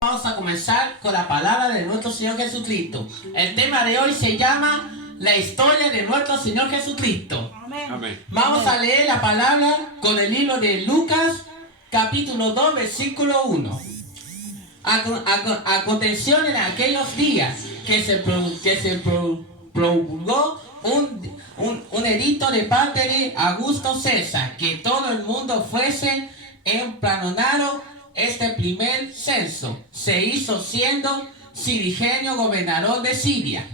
Vamos a comenzar con la palabra de nuestro Señor Jesucristo. El tema de hoy se llama la historia de nuestro Señor Jesucristo. Amén. Vamos a leer la palabra con el libro de Lucas, capítulo 2, versículo 1. Aconteció en aquellos días que se promulgó un edicto de parte de Augusto César, que todo el mundo fuese empadronado. Este primer censo se hizo siendo Sirigenio gobernador de Siria,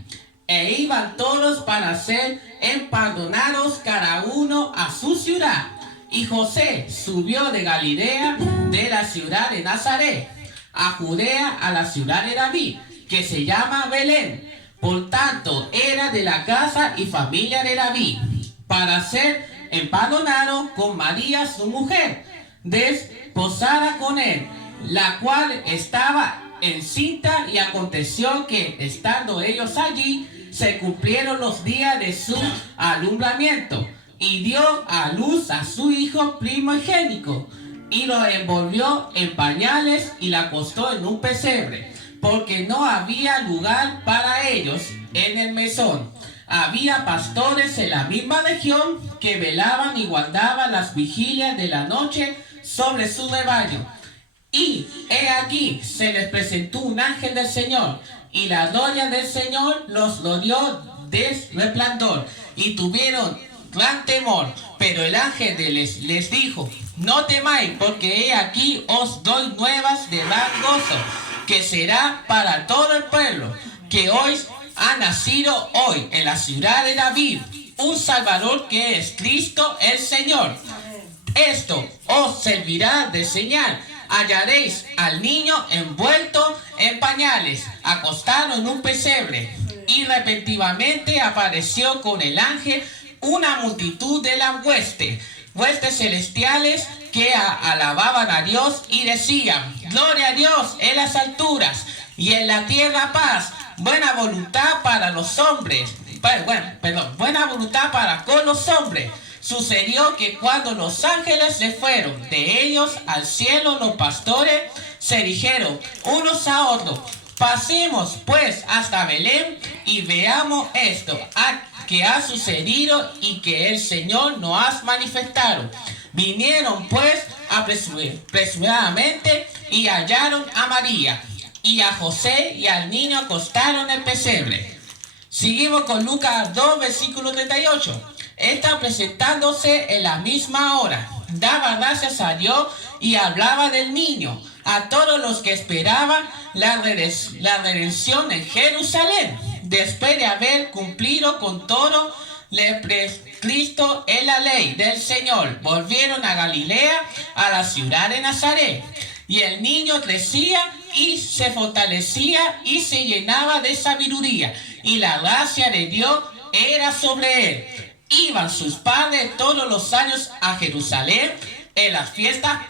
e iban todos para ser empadronados cada uno a su ciudad. Y José subió de Galilea, de la ciudad de Nazaret, a Judea, a la ciudad de David, que se llama Belén. Por tanto, era de la casa y familia de David, para ser empadronado con María su mujer, desposada con él, la cual estaba encinta. Y aconteció que, estando ellos allí, se cumplieron los días de su alumbramiento, y dio a luz a su hijo primogénito, y lo envolvió en pañales y la acostó en un pesebre, porque no había lugar para ellos en el mesón. Había pastores en la misma región que velaban y guardaban las vigilias de la noche sobre su rebaño. Y he aquí, se les presentó un ángel del Señor, y la gloria del Señor los rodeó de resplandor, y tuvieron gran temor. Pero el ángel les dijo: no temáis, porque he aquí os doy nuevas de gran gozo, que será para todo el pueblo, que hoy ha nacido hoy en la ciudad de David un Salvador, que es Cristo el Señor. Esto os servirá de señal: hallaréis al niño envuelto en pañales, acostado en un pesebre. Y repentinamente apareció con el ángel una multitud de las huestes celestiales, que alababan a Dios y decían: gloria a Dios en las alturas, y en la tierra paz, buena voluntad para los hombres. Buena voluntad para con los hombres. Sucedió que cuando los ángeles se fueron de ellos al cielo, los pastores se dijeron unos a otros: pasemos pues hasta Belén y veamos esto que ha sucedido y que el Señor nos ha manifestado. Vinieron pues apresuradamente y hallaron a María y a José y al niño acostado en el pesebre. Seguimos con Lucas 2, versículo 38. Está presentándose en la misma hora, daba gracias a Dios y hablaba del niño a todos los que esperaban la redención en Jerusalén, después de haber cumplido con todo lo prescrito en la ley del Señor. Volvieron a Galilea, a la ciudad de Nazaret. Y el niño crecía y se fortalecía y se llenaba de sabiduría, y la gracia de Dios era sobre él. Iban sus padres todos los años a Jerusalén en las fiestas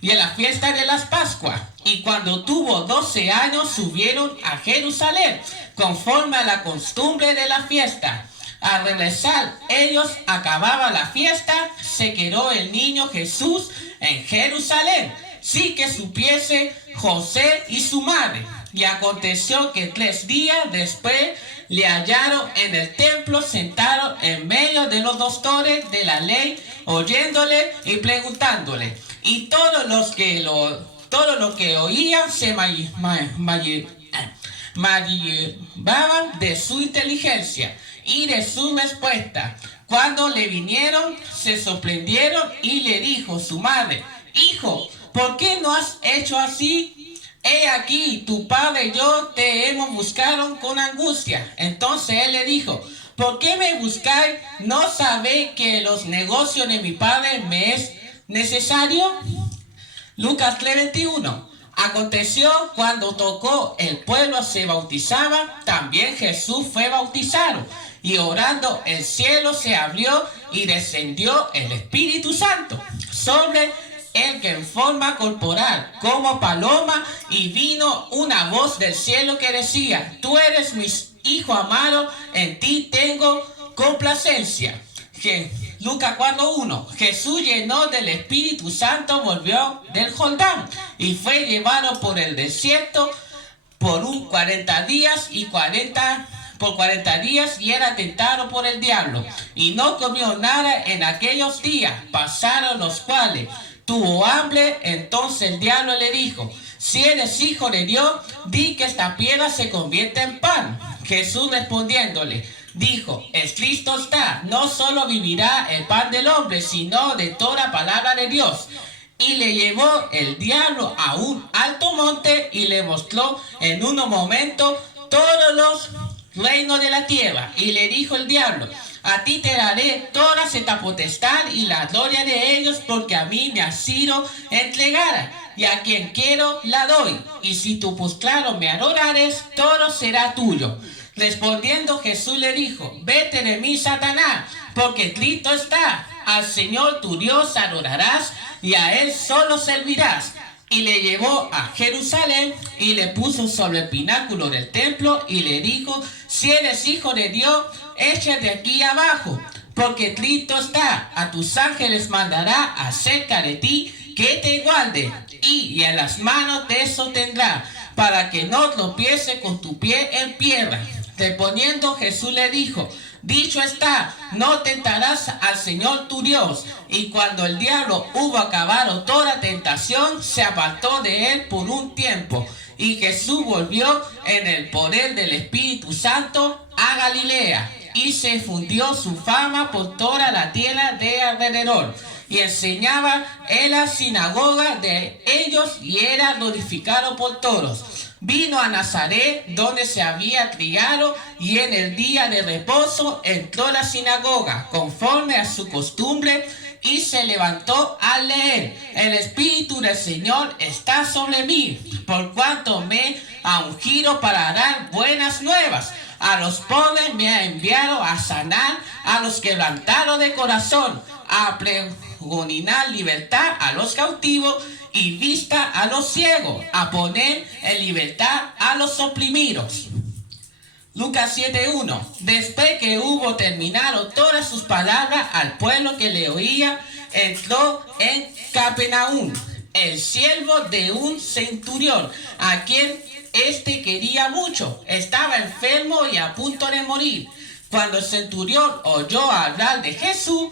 y en la fiesta de las Pascuas. Y cuando tuvo 12 años subieron a Jerusalén, conforme a la costumbre de la fiesta. Al regresar ellos acababa la fiesta, se quedó el niño Jesús en Jerusalén, sin que supiese José y su madre. Y aconteció que 3 días después le hallaron en el templo sentado en medio de los doctores de la ley, oyéndole y preguntándole. Y todos los que oían se maravillaban de su inteligencia y de su respuesta. Cuando le vinieron, se sorprendieron, y le dijo su madre: hijo, ¿por qué no has hecho así? He aquí, tu padre y yo te hemos buscado con angustia. Entonces él le dijo: ¿por qué me buscáis? ¿No sabéis que los negocios de mi padre me es necesario? Lucas 3:21. Aconteció cuando tocó el pueblo se bautizaba, también Jesús fue bautizado. Y orando, el cielo se abrió y descendió el Espíritu Santo sobre el que en forma corporal como paloma, y vino una voz del cielo que decía: tú eres mi hijo amado, en ti tengo complacencia. Lucas 4:1. Jesús, lleno del Espíritu Santo, volvió del Jordán y fue llevado por el desierto por 40 días por 40 días y era tentado por el diablo. Y no comió nada en aquellos días, pasaron los cuales tuvo hambre. Entonces el diablo le dijo: si eres hijo de Dios, di que esta piedra se convierta en pan. Jesús respondiéndole, dijo: escrito está, no solo vivirá el pan del hombre, sino de toda palabra de Dios. Y le llevó el diablo a un alto monte y le mostró en un momento todos los reinos de la tierra. Y le dijo el diablo: a ti te daré toda esta potestad y la gloria de ellos, porque a mí me ha sido entregada, y a quien quiero la doy. Y si tú postrado me adorares, todo será tuyo. Respondiendo Jesús le dijo: vete de mí, Satanás, porque escrito está, al Señor tu Dios adorarás y a Él solo servirás. Y le llevó a Jerusalén y le puso sobre el pináculo del templo y le dijo: si eres hijo de Dios, échate de aquí abajo, porque escrito está, a tus ángeles mandará acerca de ti que te guarden, y en las manos te sostendrá, para que no tropiece con tu pie en piedra. Respondiendo Jesús le dijo: dicho está, no tentarás al Señor tu Dios. Y cuando el diablo hubo acabado toda tentación, se apartó de él por un tiempo. Y Jesús volvió en el poder del Espíritu Santo a Galilea, y se fundió su fama por toda la tierra de alrededor. Y enseñaba en la sinagoga de ellos y era glorificado por todos. Vino a Nazaret, donde se había criado, y en el día de reposo entró a la sinagoga, conforme a su costumbre, y se levantó a leer. El Espíritu del Señor está sobre mí, por cuanto me ha ungido para dar buenas nuevas. A los pobres me ha enviado a sanar a los quebrantados de corazón, a pregonar libertad a los cautivos y vista a los ciegos, a poner en libertad a los oprimidos. Lucas 7:1. Después que hubo terminado todas sus palabras al pueblo que le oía, entró en Capernaum el siervo de un centurión, a quien éste quería mucho. Estaba enfermo y a punto de morir. Cuando el centurión oyó hablar de Jesús,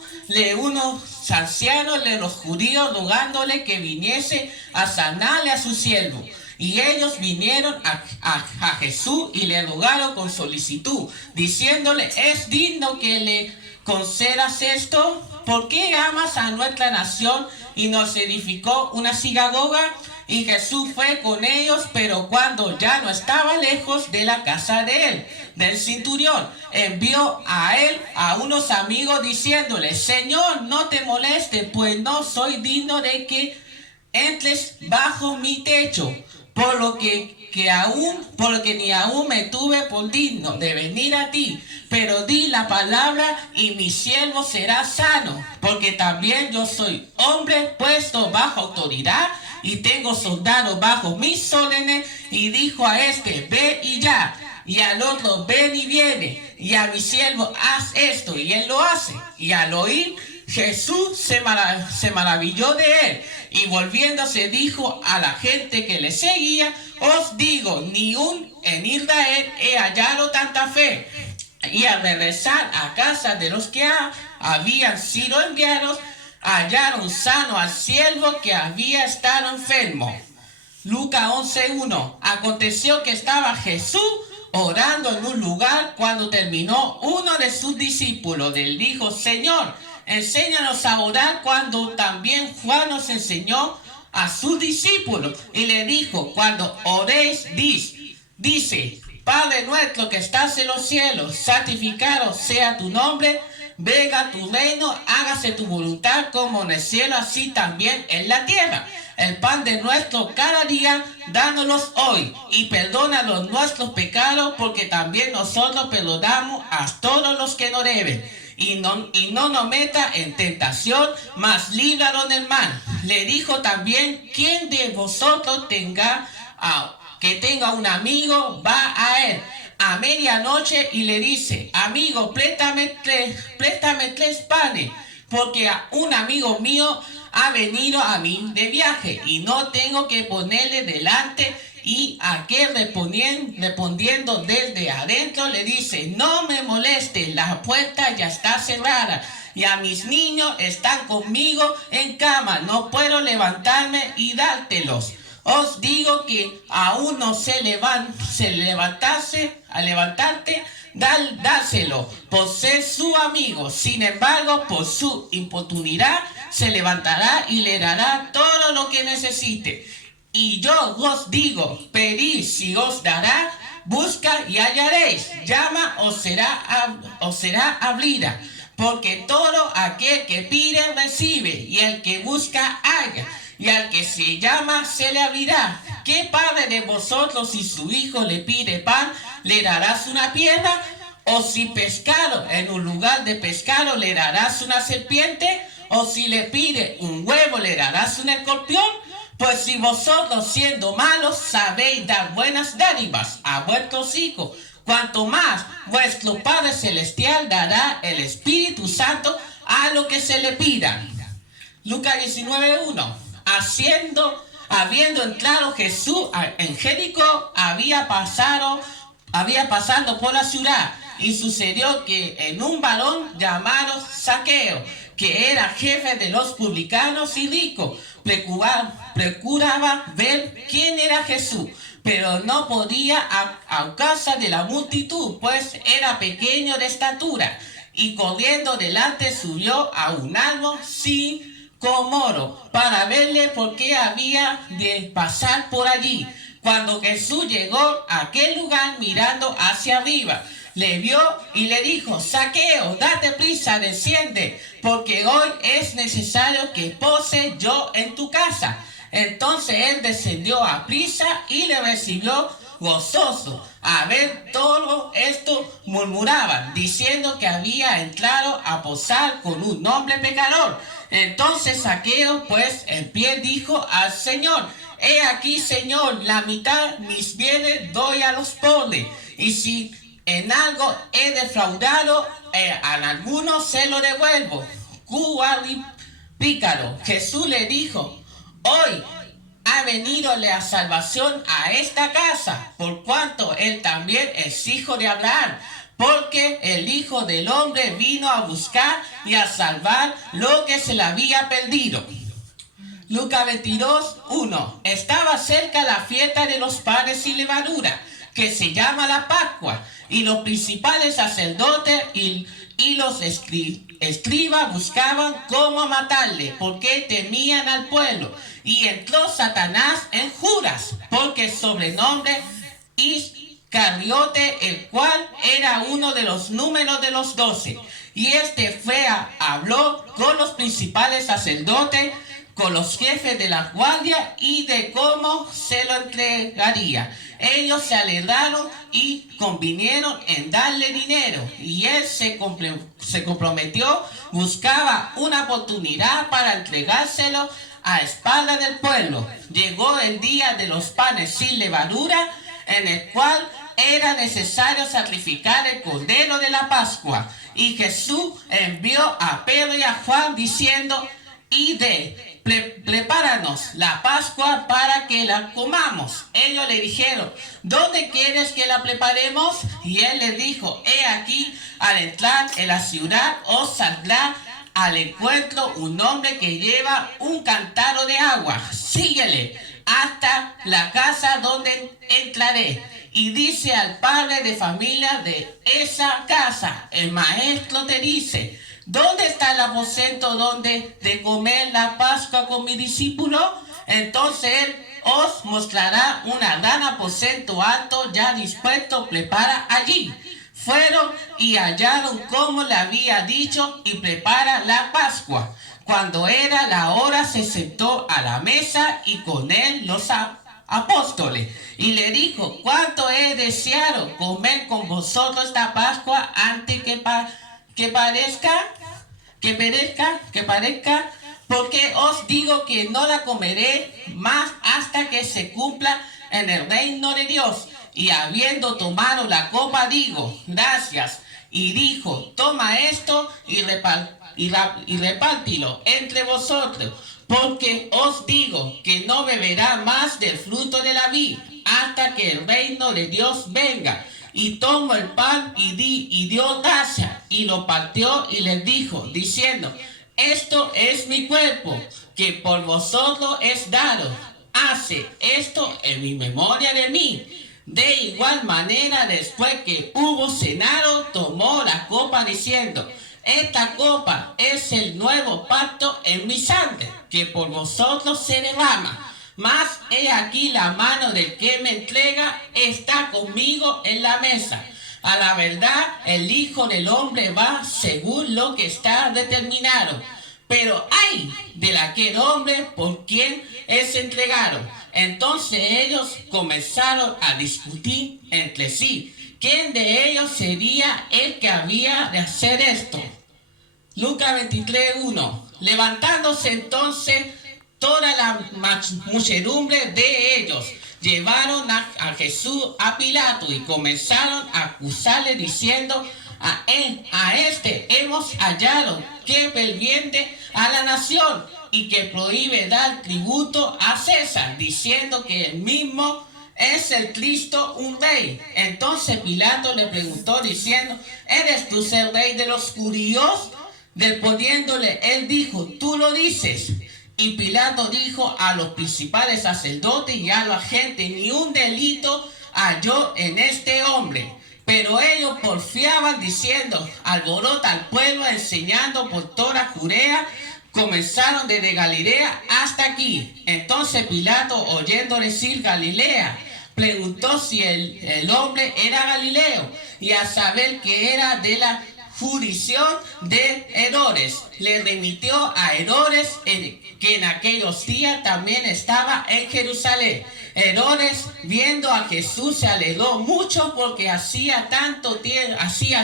unos ancianos de los judíos rogándole que viniese a sanarle a su siervo. Y ellos vinieron a Jesús y le rogaron con solicitud, diciéndole: ¿es digno que le concedas esto? ¿Por qué amas a nuestra nación y nos edificó una sinagoga? Y Jesús fue con ellos, pero cuando ya no estaba lejos de la casa de él, del centurión, envió a él a unos amigos diciéndole: Señor, no te molestes, pues no soy digno de que entres bajo mi techo, por lo que ni aún me tuve por digno de venir a ti, pero di la palabra y mi siervo será sano, porque también yo soy hombre puesto bajo autoridad y tengo soldados bajo mis órdenes. Y dijo a este: ve y ya, y al otro: ven y viene, y a mi siervo: haz esto, y él lo hace. Y al oír Jesús se maravilló de él, y volviéndose dijo a la gente que le seguía: os digo, ni aun en Israel he hallado tanta fe. Y al regresar a casa de los que habían sido enviados, hallaron sano al siervo que había estado enfermo. Lucas 11:1. Aconteció que estaba Jesús orando en un lugar, cuando terminó uno de sus discípulos. Le dijo: Señor, enséñanos a orar, cuando también Juan nos enseñó a sus discípulos. Y le dijo: cuando oréis, dice: Padre nuestro que estás en los cielos, santificado sea tu nombre, venga tu reino, hágase tu voluntad como en el cielo, así también en la tierra. El pan de nuestro cada día, dánoslos hoy, y perdona los nuestros pecados, porque también nosotros perdonamos a todos los que nos deben. Y no nos meta en tentación, mas líbranos del mal. Le dijo también: quien de vosotros tenga un amigo, va a él a medianoche y le dice: amigo, préstame tres panes, porque un amigo mío ha venido a mí de viaje y no tengo que ponerle delante. Y aquel respondiendo desde adentro le dice: no me moleste, la puerta ya está cerrada y a mis niños están conmigo en cama, no puedo levantarme y dártelos. Os digo que aún no a levantarte, dárselo por ser su amigo. Sin embargo, por su importunidad se levantará y le dará todo lo que necesite. Y yo os digo: pedid si os dará, busca y hallaréis, llama os será abrida. Porque todo aquel que pide recibe, y el que busca halla, y al que se llama se le abrirá. ¿Qué padre de vosotros, si su hijo le pide pan, le darás una piedra? ¿O si pescado, en un lugar de pescado, le darás una serpiente? ¿O si le pide un huevo, le darás un escorpión? Pues si vosotros, siendo malos, sabéis dar buenas dádivas a vuestros hijos, cuanto más vuestro Padre Celestial dará el Espíritu Santo a lo que se le pida. Lucas 19:1. Habiendo entrado Jesús en Jericó, había pasando por la ciudad, y sucedió que en un varón llamado Zaqueo, que era jefe de los publicanos y rico, procuraba ver quién era Jesús, pero no podía a causa de la multitud, pues era pequeño de estatura, y corriendo delante subió a un árbol sicómoro para verle, porque había de pasar por allí. Cuando Jesús llegó a aquel lugar, mirando hacia arriba, le vio y le dijo: Zaqueo, date prisa, desciende, porque hoy es necesario que pose yo en tu casa. Entonces él descendió a prisa y le recibió gozoso. A ver todo esto murmuraban, diciendo que había entrado a posar con un hombre pecador. Entonces Zaqueo, pues en pie, dijo al Señor: he aquí, Señor, la mitad mis bienes doy a los pobres, y si en algo he defraudado a alguno, se lo devuelvo cuadriplicado. Jesús le dijo: hoy ha venido la salvación a esta casa, por cuanto él también es hijo de Abraham, porque el Hijo del Hombre vino a buscar y a salvar lo que se le había perdido. Lucas 22:1. Estaba cerca la fiesta de los panes sin levadura, que se llama la Pascua, y los principales sacerdotes y los escribas buscaban cómo matarle, porque temían al pueblo. Y entró Satanás en Judas, porque sobrenombre Iscariote, el cual era uno de los números de los 12. Y este habló con los principales sacerdotes, con los jefes de la guardia, y de cómo se lo entregaría. Ellos se alegraron y convinieron en darle dinero, y él se comprometió, buscaba una oportunidad para entregárselo a espaldas del pueblo. Llegó el día de los panes sin levadura, en el cual era necesario sacrificar el cordero de la Pascua. Y Jesús envió a Pedro y a Juan, diciendo: prepáranos la Pascua para que la comamos. Ellos le dijeron: ¿dónde quieres que la preparemos? Y él les dijo: he aquí, al entrar en la ciudad os saldrá al encuentro un hombre que lleva un cántaro de agua. Síguele hasta la casa donde entraré, y dice al padre de familia de esa casa: el maestro te dice, ¿dónde está el aposento donde de comer la Pascua con mi discípulo? Entonces él os mostrará un gran aposento alto ya dispuesto, prepara allí. Fueron y hallaron como le había dicho, y prepara la Pascua. Cuando era la hora, se sentó a la mesa, y con él los apóstoles. Y le dijo: cuánto he deseado comer con vosotros esta Pascua antes que parezca, porque os digo que no la comeré más hasta que se cumpla en el reino de Dios. Y habiendo tomado la copa, digo: gracias. Y dijo: toma esto y y repártilo entre vosotros, porque os digo que no beberá más del fruto de la vid hasta que el reino de Dios venga. Y tomó el pan y dio gracias, y lo partió y les dijo, diciendo, esto es mi cuerpo, que por vosotros es dado. Hace esto en mi memoria de mí. De igual manera, después que hubo cenado, tomó la copa diciendo, esta copa es el nuevo pacto en mi sangre, que por vosotros se derrama. Mas he aquí la mano del que me entrega está conmigo en la mesa. A la verdad, el Hijo del Hombre va según lo que está determinado. Pero ay de aquel hombre por quien es entregado. Entonces ellos comenzaron a discutir entre sí. ¿Quién de ellos sería el que había de hacer esto? Lucas 23:1. Levantándose entonces toda la muchedumbre de ellos, llevaron a Jesús a Pilato y comenzaron a acusarle diciendo, a este hemos hallado que pervierte a la nación y que prohíbe dar tributo a César, diciendo que él mismo es el Cristo, un rey. Entonces Pilato le preguntó diciendo, ¿eres tú el rey de los judíos? Respondiéndole, él dijo, tú lo dices. Y Pilato dijo a los principales sacerdotes y a la gente, ni un delito halló en este hombre. Pero ellos porfiaban diciendo, alborota al pueblo, enseñando por toda Judea, comenzaron desde Galilea hasta aquí. Entonces Pilato, oyendo decir Galilea, preguntó si el hombre era galileo, y a saber que era de la jurisdicción de Herodes, le remitió a Herodes, que en aquellos días también estaba en Jerusalén. Herodes, viendo a Jesús, se alegró mucho porque hacía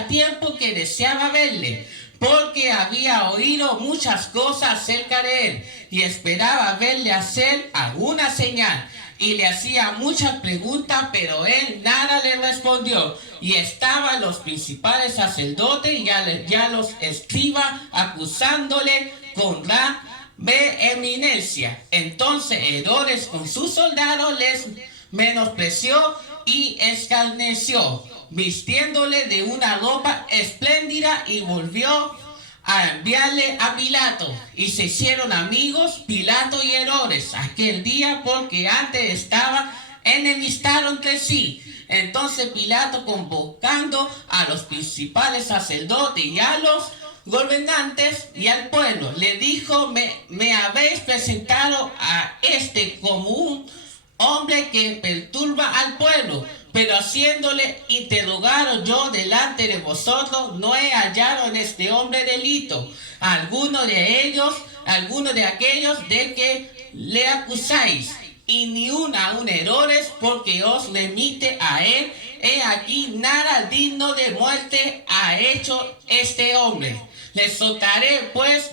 tiempo que deseaba verle, porque había oído muchas cosas acerca de él y esperaba verle hacer alguna señal. Y le hacía muchas preguntas, pero él nada le respondió. Y estaban los principales sacerdotes y ya los escribas acusándole con la vehemencia. Entonces Herodes con sus soldados les menospreció y escarneció, vistiéndole de una ropa espléndida, y volvió a enviarle a Pilato, y se hicieron amigos Pilato y Herodes aquel día, porque antes estaban enemistados entre sí. Entonces Pilato, convocando a los principales sacerdotes y a los gobernantes y al pueblo, le dijo, me habéis presentado a este como un hombre que perturba al pueblo, pero haciéndole interrogar yo delante de vosotros, no he hallado en este hombre delito alguno de aquellos de que le acusáis, y ni un errores, porque os remite a él. He aquí nada digno de muerte ha hecho este hombre. Le soltaré pues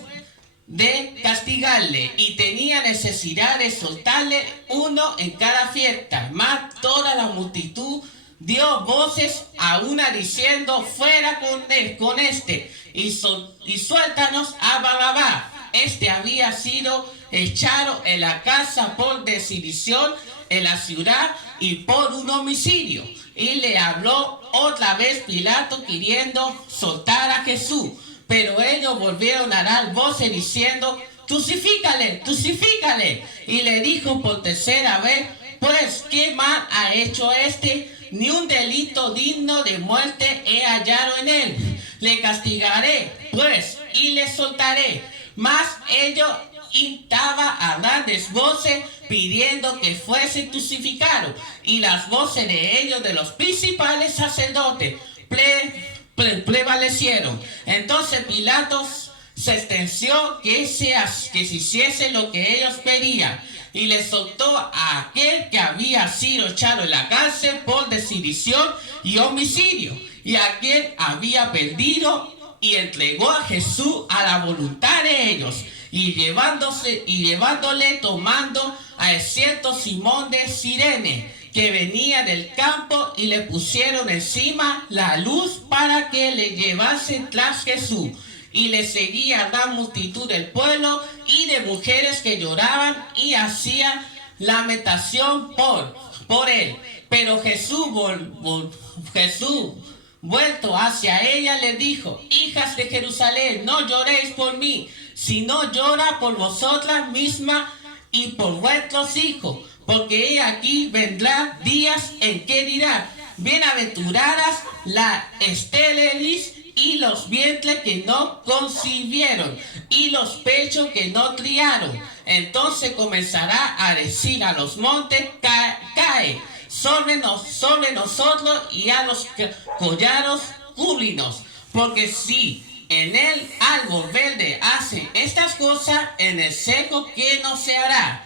de castigarle, y tenía necesidad de soltarle uno en cada fiesta. Mas toda la multitud dio voces a una diciendo, fuera con este, y suéltanos a Barrabás. Este había sido echado en la casa por deshilción en la ciudad y por un homicidio. Y le habló otra vez Pilato queriendo soltar a Jesús. Pero ellos volvieron a dar voces diciendo, crucifícale, crucifícale. Y le dijo por tercera vez, pues, ¿qué mal ha hecho este? Ni un delito digno de muerte he hallado en él. Le castigaré, pues, y le soltaré. Mas ellos instaban a grandes voces pidiendo que fuese crucificado. Y las voces de ellos, de los principales sacerdotes, prevalecieron. Entonces Pilato se extensió que se hiciese lo que ellos pedían, y le soltó a aquel que había sido echado en la cárcel por deshilción y homicidio, y a quien había perdido, y entregó a Jesús a la voluntad de ellos, y llevándole, tomando a cierto Simón de Cirene, que venía del campo, y le pusieron encima la luz para que le llevase tras Jesús. y le seguía gran multitud del pueblo y de mujeres que lloraban y hacían lamentación por él. Pero Jesús, vuelto hacia ella, le dijo: hijas de Jerusalén, no lloréis por mí, sino llora por vosotras mismas y por vuestros hijos, porque he aquí vendrán días en que dirá: bienaventuradas las estériles y los vientres que no concibieron y los pechos que no criaron. Entonces comenzará a decir a los montes: cae sobre nosotros, y a los collados cúbrenos. Porque si en el árbol verde hace estas cosas, en el seco ¿qué no se hará?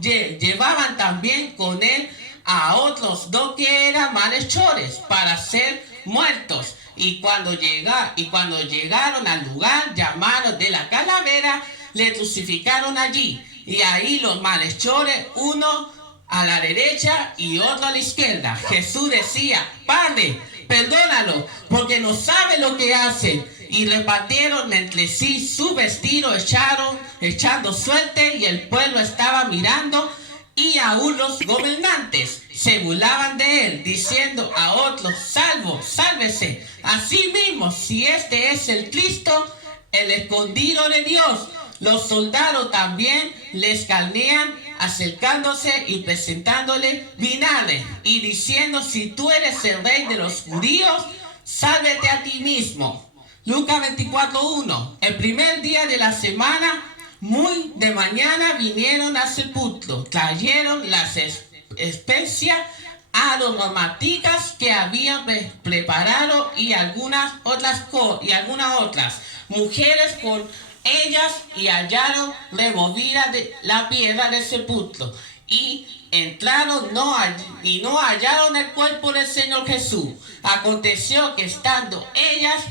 Llevaban también con él a otros dos que eran malhechores para ser muertos. Y cuando llegaron al lugar llamado de la calavera, le crucificaron allí. Y ahí los malhechores, uno a la derecha y otro a la izquierda. Jesús decía: Padre, perdónalo, porque no sabe lo que hacen. Y repartieron entre sí su vestido, echando suerte, y el pueblo estaba mirando. Y aún los gobernantes se burlaban de él, diciendo a otros: sálvese a sí mismo, si este es el Cristo, el escondido de Dios. Los soldados también les calnean, acercándose y presentándole vinagre, y diciendo: si tú eres el rey de los judíos, sálvete a ti mismo. Lucas 24:1. El primer día de la semana, muy de mañana, vinieron al sepulcro, trajeron las especias aromáticas que habían preparado y algunas otras mujeres con ellas, y hallaron removida de la piedra del sepulcro, y entraron y no hallaron el cuerpo del Señor Jesús. Aconteció que estando ellas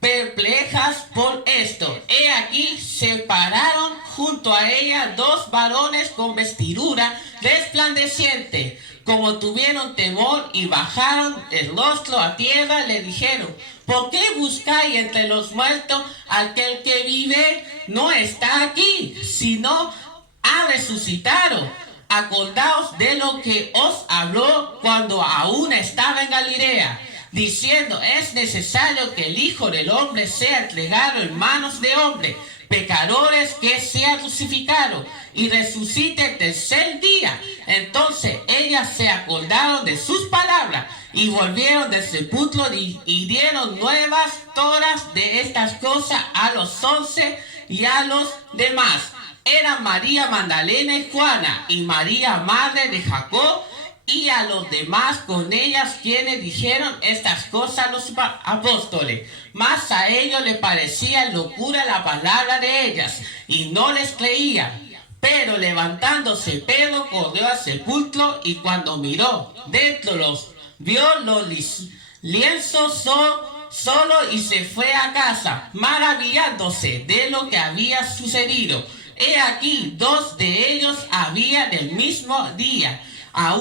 perplejas por esto, he aquí se pararon junto a ella dos varones con vestidura resplandeciente. Como tuvieron temor y bajaron el rostro a tierra, le dijeron: ¿por qué buscáis entre los muertos aquel que vive? No está aquí, sino ha resucitado. Acordaos de lo que os habló cuando aún estaba en Galilea, diciendo: es necesario que el Hijo del Hombre sea entregado en manos de hombres, pecadores, que sea crucificado y resucite el tercer día. Entonces ellas se acordaron de sus palabras y volvieron del sepulcro y dieron nuevas todas de estas cosas a los 11 y a los demás. Eran María Magdalena y Juana, y María, madre de Jacob, y a los demás con ellas, quienes dijeron estas cosas a los apóstoles. Mas a ellos les parecía locura la palabra de ellas, y no les creían. Pero levantándose Pedro, corrió al sepulcro, y cuando miró dentro vio los lienzos solo, y se fue a casa, maravillándose de lo que había sucedido. He aquí, dos de ellos había del mismo día a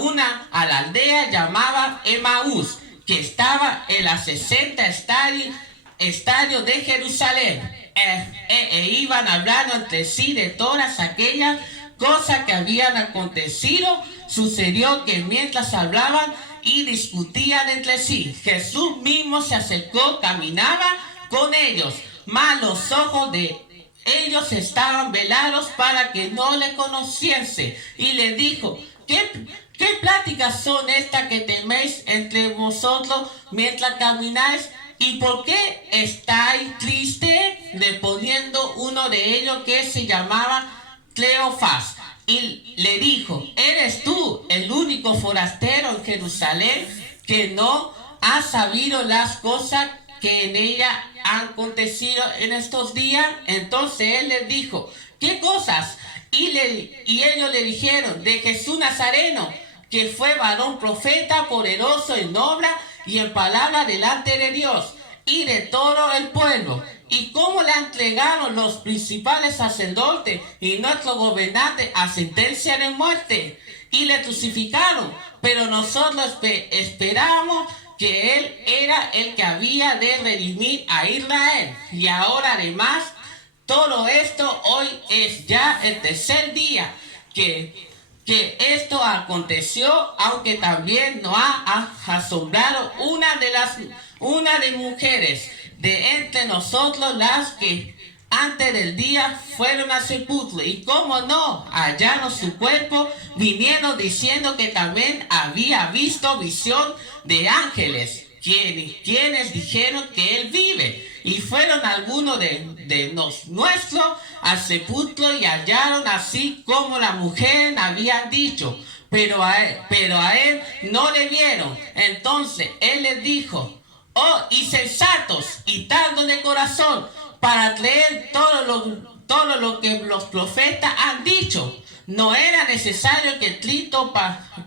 la aldea llamada Emaús, que estaba en las 60 estadios de Jerusalén, iban hablando entre sí de todas aquellas cosas que habían acontecido. Sucedió que mientras hablaban y discutían entre sí, Jesús mismo se acercó, caminaba con ellos, mas los ojos de ellos estaban velados para que no le conociese, y le dijo: ¿Qué pláticas son estas que teméis entre vosotros mientras camináis? ¿Y por qué estáis tristes? Respondiendo uno de ellos, que se llamaba Cleofás, y le dijo: ¿eres tú el único forastero en Jerusalén que no ha sabido las cosas que en ella han acontecido en estos días? Entonces él les dijo: ¿qué cosas? Y ellos le dijeron: de Jesús Nazareno, que fue varón profeta, poderoso en obra y en palabra delante de Dios y de todo el pueblo, y cómo le entregaron los principales sacerdotes y nuestros gobernantes a sentencia de muerte, y le crucificaron. Pero nosotros esperábamos que Él era el que había de redimir a Israel. Y ahora además, todo esto hoy es ya el tercer día que esto aconteció, aunque también nos ha asombrado una de mujeres de entre nosotros, las que antes del día fueron al sepulcro, y como no hallaron su cuerpo, vinieron diciendo que también había visto visión de ángeles, quienes dijeron que él vive. Y fueron algunos de nuestros al sepulcro y hallaron así como la mujer había dicho, pero a él no le vieron. Entonces él les dijo: oh insensatos y tardos de corazón, para creer todo lo que los profetas han dicho. No era necesario que Cristo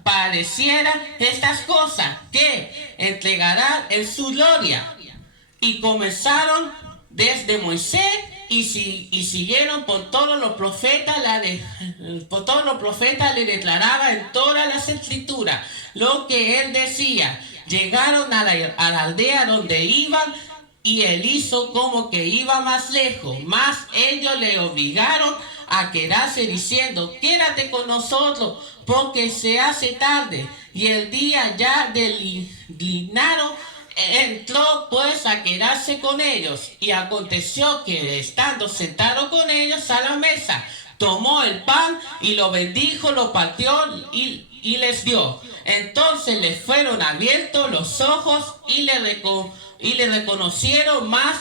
padeciera estas cosas, que entregará en su gloria. Y comenzaron desde Moisés y siguieron por todos los profetas, le declaraba en todas las escrituras lo que él decía. Llegaron a la aldea donde iban, y él hizo como que iba más lejos, mas ellos le obligaron a quedarse diciendo: quédate con nosotros, porque se hace tarde. Y el día ya declinado, entró pues a quedarse con ellos. Y aconteció que, estando sentado con ellos a la mesa, tomó el pan y lo bendijo, lo partió y les dio. Entonces les fueron abiertos los ojos y le reconocieron, mas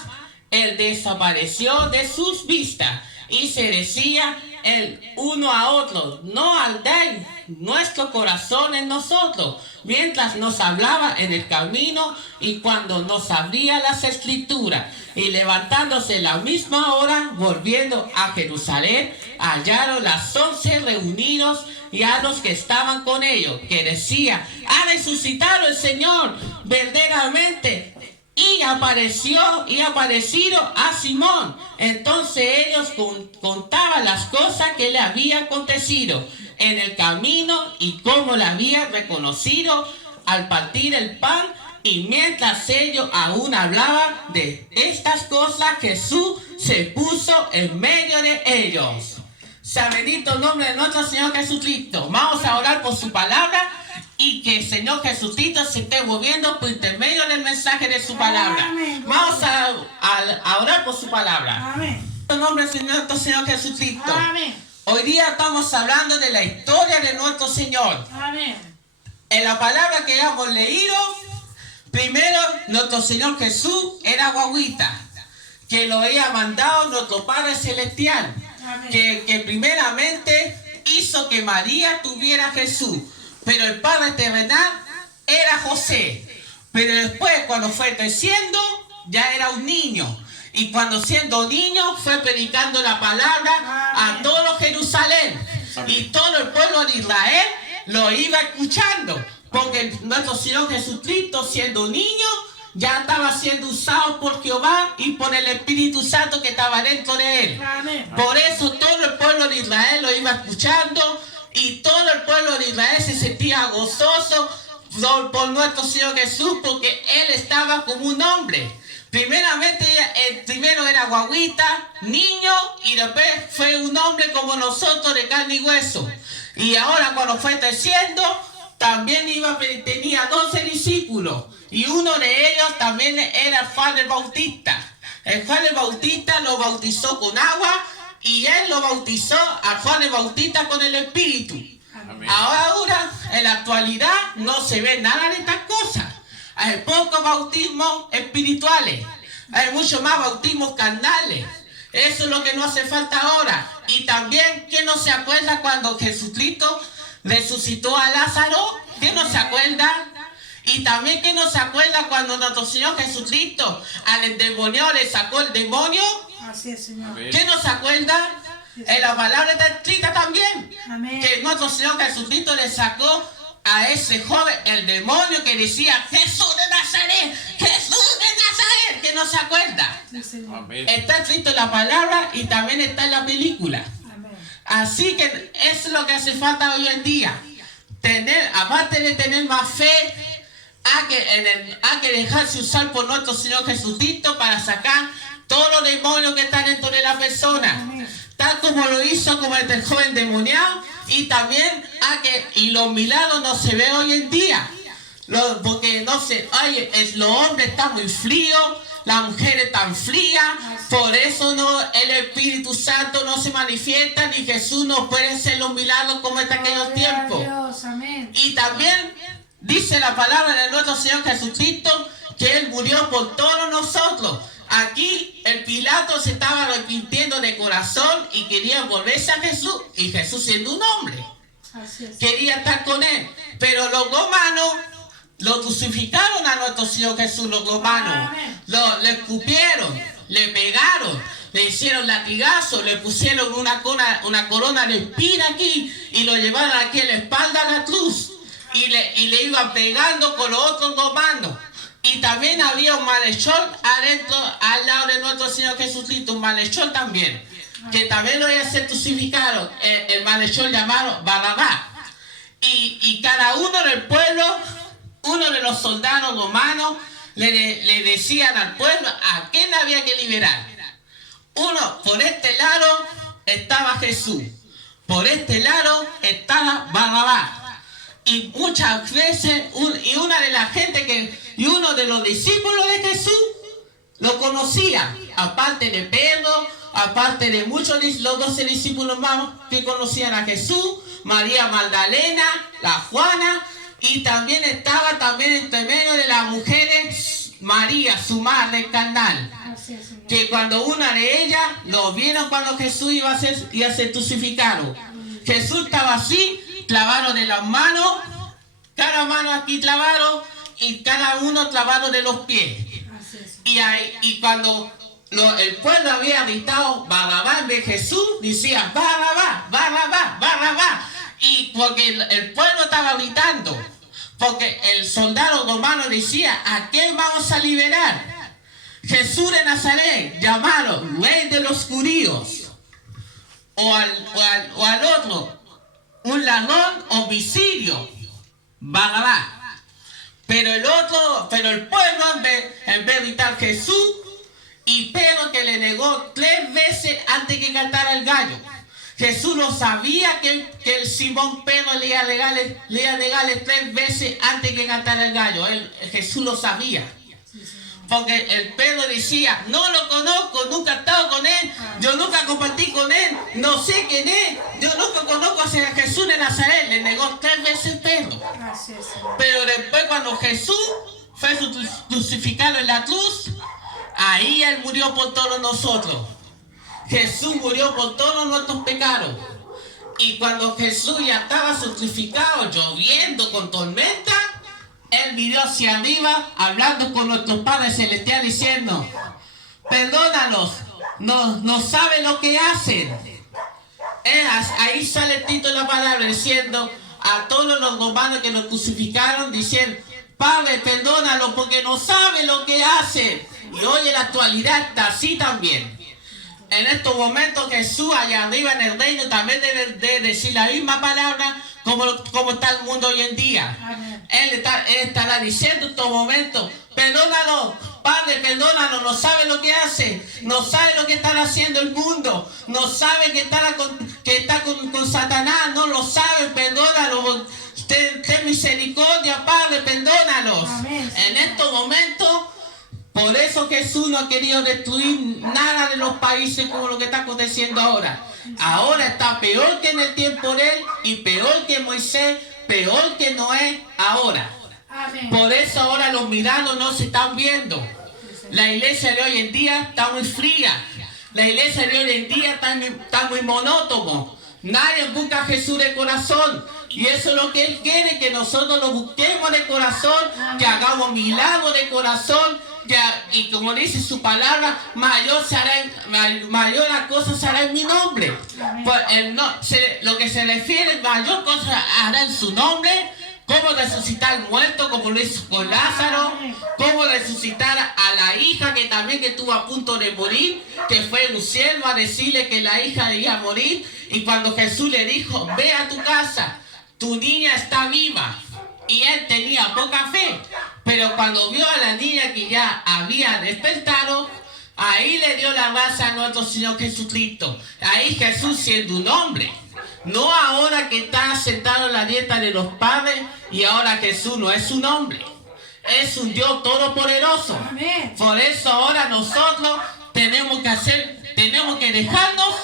él desapareció de sus vistas. Y se decía el uno a otro: no aldéis nuestro corazón en nosotros, mientras nos hablaba en el camino y cuando nos abría las escrituras. Y levantándose la misma hora, volviendo a Jerusalén, hallaron las 11 reunidos y a los que estaban con ellos, que decía: ha resucitado el Señor verdaderamente, y aparecido a Simón. Entonces ellos contaban las cosas que le habían acontecido en el camino y cómo le habían reconocido al partir el pan. Y mientras ellos aún hablaban de estas cosas, Jesús se puso en medio de ellos. Sea bendito el nombre de nuestro Señor Jesucristo. Vamos a orar por su palabra, y que el Señor Jesucristo se esté moviendo por intermedio del mensaje de su palabra. Amén. Vamos a orar por su palabra. Amén. En el nombre de nuestro Señor Jesucristo. Amén. Hoy día estamos hablando de la historia de nuestro Señor. Amén. En la palabra que hemos leído, primero nuestro Señor Jesús era guaguita, que lo había mandado nuestro Padre Celestial, que primeramente hizo que María tuviera a Jesús. Pero el Padre terrenal era José. Pero después, cuando fue creciendo, ya era un niño. Y cuando siendo niño, fue predicando la palabra a todo Jerusalén. Y todo el pueblo de Israel lo iba escuchando. Porque nuestro Señor Jesucristo, siendo niño, ya estaba siendo usado por Jehová y por el Espíritu Santo que estaba dentro de él. Por eso todo el pueblo de Israel lo iba escuchando. Y todo el pueblo de Israel se sentía gozoso por nuestro Señor Jesús, porque Él estaba como un hombre. Primeramente, el primero era guaguita, niño, y después fue un hombre como nosotros, de carne y hueso. Y ahora, cuando fue creciendo, también tenía 12 discípulos. Y uno de ellos también era Juan el Bautista. El Juan el Bautista lo bautizó con agua, y él lo bautizó a Juan el Bautista con el Espíritu. Amén. Ahora, en la actualidad, no se ve nada de estas cosas. Hay pocos bautismos espirituales. Hay mucho más bautismos carnales. Eso es lo que no hace falta ahora. Y también, ¿quién no se acuerda cuando Jesucristo resucitó a Lázaro? ¿Quién no se acuerda? Y también, ¿quién no se acuerda cuando nuestro Señor Jesucristo al endemoniado le sacó el demonio? Así es, Señor. ¿Quién no se acuerda? En la palabra está escrita también. Amén. Que nuestro Señor Jesucristo le sacó a ese joven el demonio que decía: Jesús de Nazaret, Jesús de Nazaret. ¿Quién no se acuerda? Sí, Señor. Está escrito en la palabra y también está en la película. Amén. Así que eso es lo que hace falta hoy en día. Aparte de tener más fe, hay que dejarse usar por nuestro Señor Jesucristo para sacar todos los demonios que están dentro de la persona. Tal como lo hizo con este joven demoniado. Y también y los milagros no se ven hoy en día. Porque no sé, los hombres están muy fríos, las mujeres están frías, por eso el Espíritu Santo no se manifiesta, ni Jesús no puede hacer los milagros como en aquellos tiempos. Y también dice la palabra de nuestro Señor Jesucristo que Él murió por todos nosotros. Aquí el Pilato se estaba arrepintiendo de corazón y quería volverse a Jesús, y Jesús siendo un hombre quería estar con Él, pero los romanos lo crucificaron a nuestro Señor Jesús. Los romanos le escupieron, le pegaron, le hicieron latigazos, le pusieron una corona de espina aquí y lo llevaron aquí en la espalda a la cruz y le iban pegando con los otros romanos. Y también había un malhechor adentro, al lado de nuestro Señor Jesucristo, un malhechor también, que también lo iba a ser crucificado, el malhechor llamado Barrabás. Y cada uno del pueblo, uno de los soldados romanos, le decían al pueblo a quién había que liberar. Uno, por este lado estaba Jesús, por este lado estaba Barrabás. Y muchas veces, una de la gente y uno de los discípulos de Jesús lo conocía, aparte de Pedro, aparte de muchos, los 12 discípulos más que conocían a Jesús, María Magdalena, la Juana, y también estaba entre medio de las mujeres María, su madre carnal, que cuando una de ellas lo vieron cuando Jesús iba a ser crucificado. Jesús estaba así, clavado de las manos, cada mano aquí clavado y cada uno clavado de los pies. Y cuando el pueblo había gritado Barrabás de Jesús, decía Barrabás, Barrabás, Barrabás. Y porque el pueblo estaba gritando, porque el soldado romano decía, ¿a quién vamos a liberar? Jesús de Nazaret, llamado Rey de los Judíos, o al otro, un ladrón homicidio, Barrabás. Pero el pueblo en vez de gritar Jesús, y Pedro que le negó 3 veces antes que cantara el gallo. Jesús lo sabía que el Simón Pedro le iba a negarle 3 veces antes que cantara el gallo. Jesús lo sabía. Porque el Pedro decía, no lo conozco, nunca he estado con él, yo nunca compartí con él, no sé quién es, yo nunca conozco a Jesús de Nazaret. Le negó 3 veces Pedro. Pero después cuando Jesús fue crucificado en la cruz, ahí Él murió por todos nosotros. Jesús murió por todos nuestros pecados. Y cuando Jesús ya estaba crucificado, lloviendo con tormenta, Él miró hacia arriba, hablando con nuestro Padre Celestial, diciendo, perdónalos, no saben lo que hacen. Ahí sale el título de la palabra, diciendo a todos los romanos que nos crucificaron, diciendo, Padre, perdónalos porque no saben lo que hacen. Y hoy en la actualidad está así también. En estos momentos Jesús allá arriba en el reino también debe de decir la misma palabra como está el mundo hoy en día. Él estará diciendo en estos momentos, perdónanos, Padre, perdónanos, no sabe lo que hace, no sabe lo que está haciendo el mundo, no sabe que está con Satanás, no lo sabe, perdónanos, ten misericordia, Padre, perdónanos. En estos momentos, por eso Jesús no ha querido destruir nada de los países como lo que está aconteciendo ahora. Ahora está peor que en el tiempo de Él y peor que Moisés, peor que Noé ahora. Por eso ahora los milagros no se están viendo. La iglesia de hoy en día está muy fría. La iglesia de hoy en día está muy monótono. Nadie busca a Jesús de corazón. Y eso es lo que Él quiere, que nosotros lo busquemos de corazón, que hagamos milagros de corazón. Y como dice su palabra, mayor la cosa se hará en mi nombre. Pues lo que se refiere, mayor cosa hará en su nombre. Cómo resucitar muerto, como lo hizo con Lázaro. Cómo resucitar a la hija que estuvo a punto de morir, que fue un siervo a decirle que la hija iba a morir. Y cuando Jesús le dijo, ve a tu casa, tu niña está viva. Y él tenía poca fe. Pero cuando vio a la niña que ya había despertado, ahí le dio la gracia a nuestro Señor Jesucristo. Ahí Jesús siendo un hombre. No ahora que está sentado en la dieta de los padres y ahora Jesús no es un hombre. Es un Dios todopoderoso. Amén. Por eso ahora nosotros tenemos que dejarnos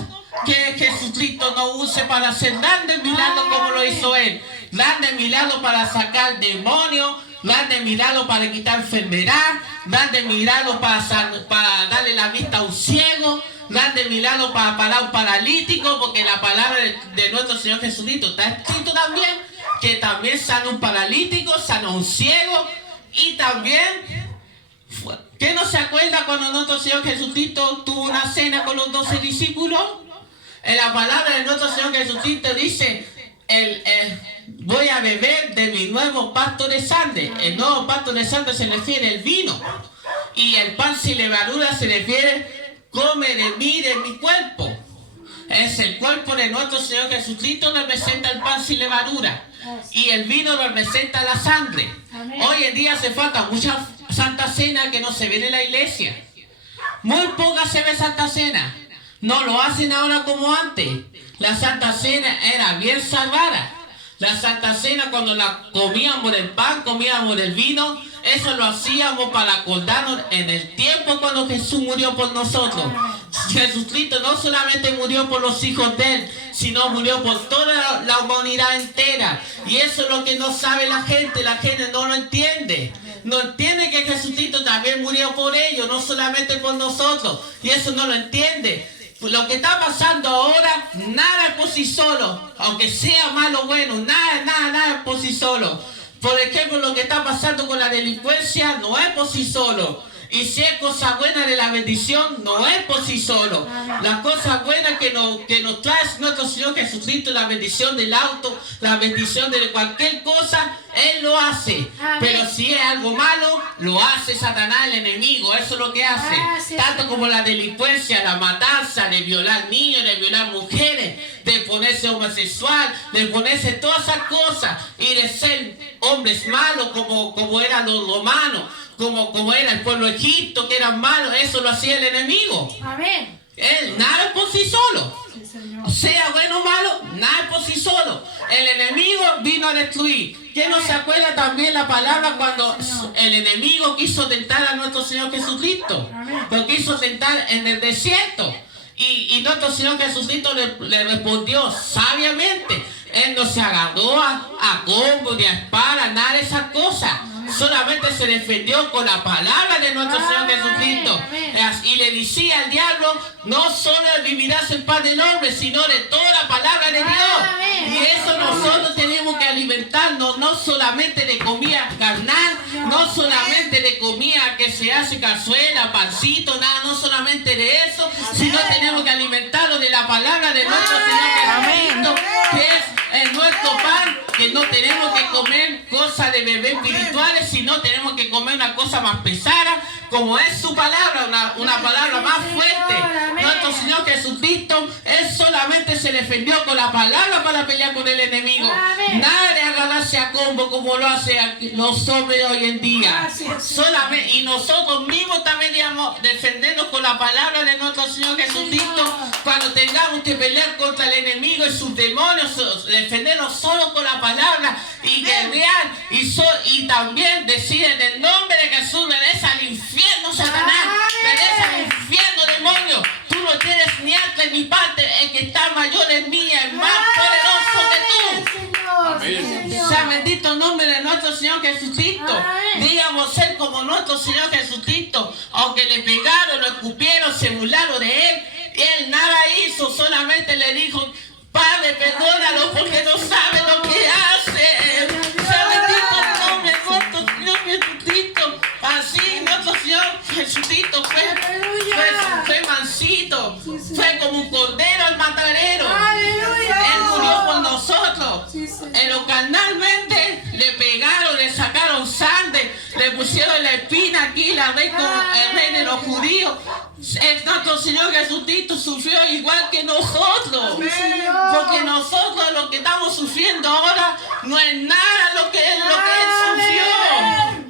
que Jesucristo nos use para hacer grandes milagros como lo hizo Él. Grandes milagros para sacar demonios, grandes milagros para quitar enfermedad, grandes milagros para darle la vista a un ciego, grandes milagros para parar a un paralítico, porque la palabra de nuestro Señor Jesucristo está escrito también, que también sana un paralítico, sana un ciego, y también, ¿qué no se acuerda cuando nuestro Señor Jesucristo tuvo una cena con los 12 discípulos? En la palabra de nuestro Señor Jesucristo dice, voy a beber de mi nuevo pacto de sangre. El nuevo pacto de sangre se refiere al vino. Y el pan sin levadura se refiere, come de mí, de mi cuerpo. Es el cuerpo de nuestro Señor Jesucristo, representa el pan sin levadura. Y el vino representa la sangre. Amén. Hoy en día hace falta mucha Santa Cena que no se ve en la iglesia. Muy poca se ve Santa Cena. No lo hacen ahora como antes. La Santa Cena era bien sagrada. La Santa Cena, cuando la comíamos del pan, comíamos del vino, eso lo hacíamos para acordarnos en el tiempo cuando Jesús murió por nosotros. Jesucristo no solamente murió por los hijos de Él, sino murió por toda la humanidad entera. Y eso es lo que no sabe la gente no lo entiende. No entiende que Jesucristo también murió por ellos, no solamente por nosotros. Y eso no lo entiende. Lo que está pasando ahora, nada es por sí solo, aunque sea malo o bueno, nada es por sí solo. Por ejemplo, lo que está pasando con la delincuencia no es por sí solo. Y si es cosa buena de la bendición, no es por sí solo. La cosa buena que nos trae nuestro Señor Jesucristo, la bendición del auto, la bendición de cualquier cosa, Él lo hace. Pero si es algo malo, lo hace Satanás, el enemigo. Eso es lo que hace. Tanto como la delincuencia, la matanza, de violar niños, de violar mujeres, de ponerse homosexual, de ponerse todas esas cosas y de ser hombres malos como eran los romanos. Como era el pueblo de Egipto, que eran malos, eso lo hacía el enemigo. Amén. Él, nada es por sí solo. Sí, Señor. Sea bueno o malo, nada es por sí solo. El enemigo vino a destruir. ¿Quién no se acuerda también la palabra cuando el enemigo quiso tentar a nuestro Señor Jesucristo? Lo quiso tentar en el desierto. Y nuestro Señor Jesucristo le respondió sabiamente. Él no se agarró a combo ni a espada, nada de esas cosas. Solamente se defendió con la palabra de nuestro Señor Jesucristo. Y le decía al diablo, no solo vivirás el pan del hombre, sino de toda la palabra de Dios. Y eso nosotros tenemos que alimentarnos, no solamente de comida carnal, no solamente de comida que se hace cazuela, pancito, nada, no solamente de eso, sino tenemos que alimentarnos de la palabra de nuestro Señor Jesucristo, que es nuestro pan, que no tenemos que comer cosas de bebé espirituales, sino tenemos que comer una cosa más pesada, como es su palabra, una palabra más fuerte. Nuestro Señor Jesucristo, Él solamente se defendió con la palabra para pelear con el enemigo. Nada de agarrarse a combo como lo hacen los hombres hoy en día. Solamente, y nosotros mismos también debemos defendernos con la palabra de nuestro Señor Jesucristo. Cuando tengamos que pelear contra el enemigo y sus demonios, defendernos solo con la palabra y guerrear y también decir en el nombre de Jesús, regresa al infierno, Satanás, regresa al infierno, demonio. Tú no tienes ni arte ni parte, el que está mayor en mí es más poderoso que tú. Sea bendito el nombre de nuestro Señor Jesucristo. Digamos ser como nuestro Señor Jesucristo, aunque le pegaron, lo escupieron, se burlaron de Él, Él nada hizo, solamente le dijo, Padre, perdónalo porque no sabe lo que hace. Sea bendito el nombre de nuestro Señor Jesucristo. Así nuestro Señor Jesucristo fue mansito, fue como un cordero al matadero. Él murió por nosotros. En lo carnalmente le pegaron, le sacaron sangre, le pusieron la espina aquí, el rey de los judíos. Nuestro Señor Jesucristo sufrió igual que nosotros. Porque nosotros lo que estamos sufriendo ahora no es nada lo que Él sufrió.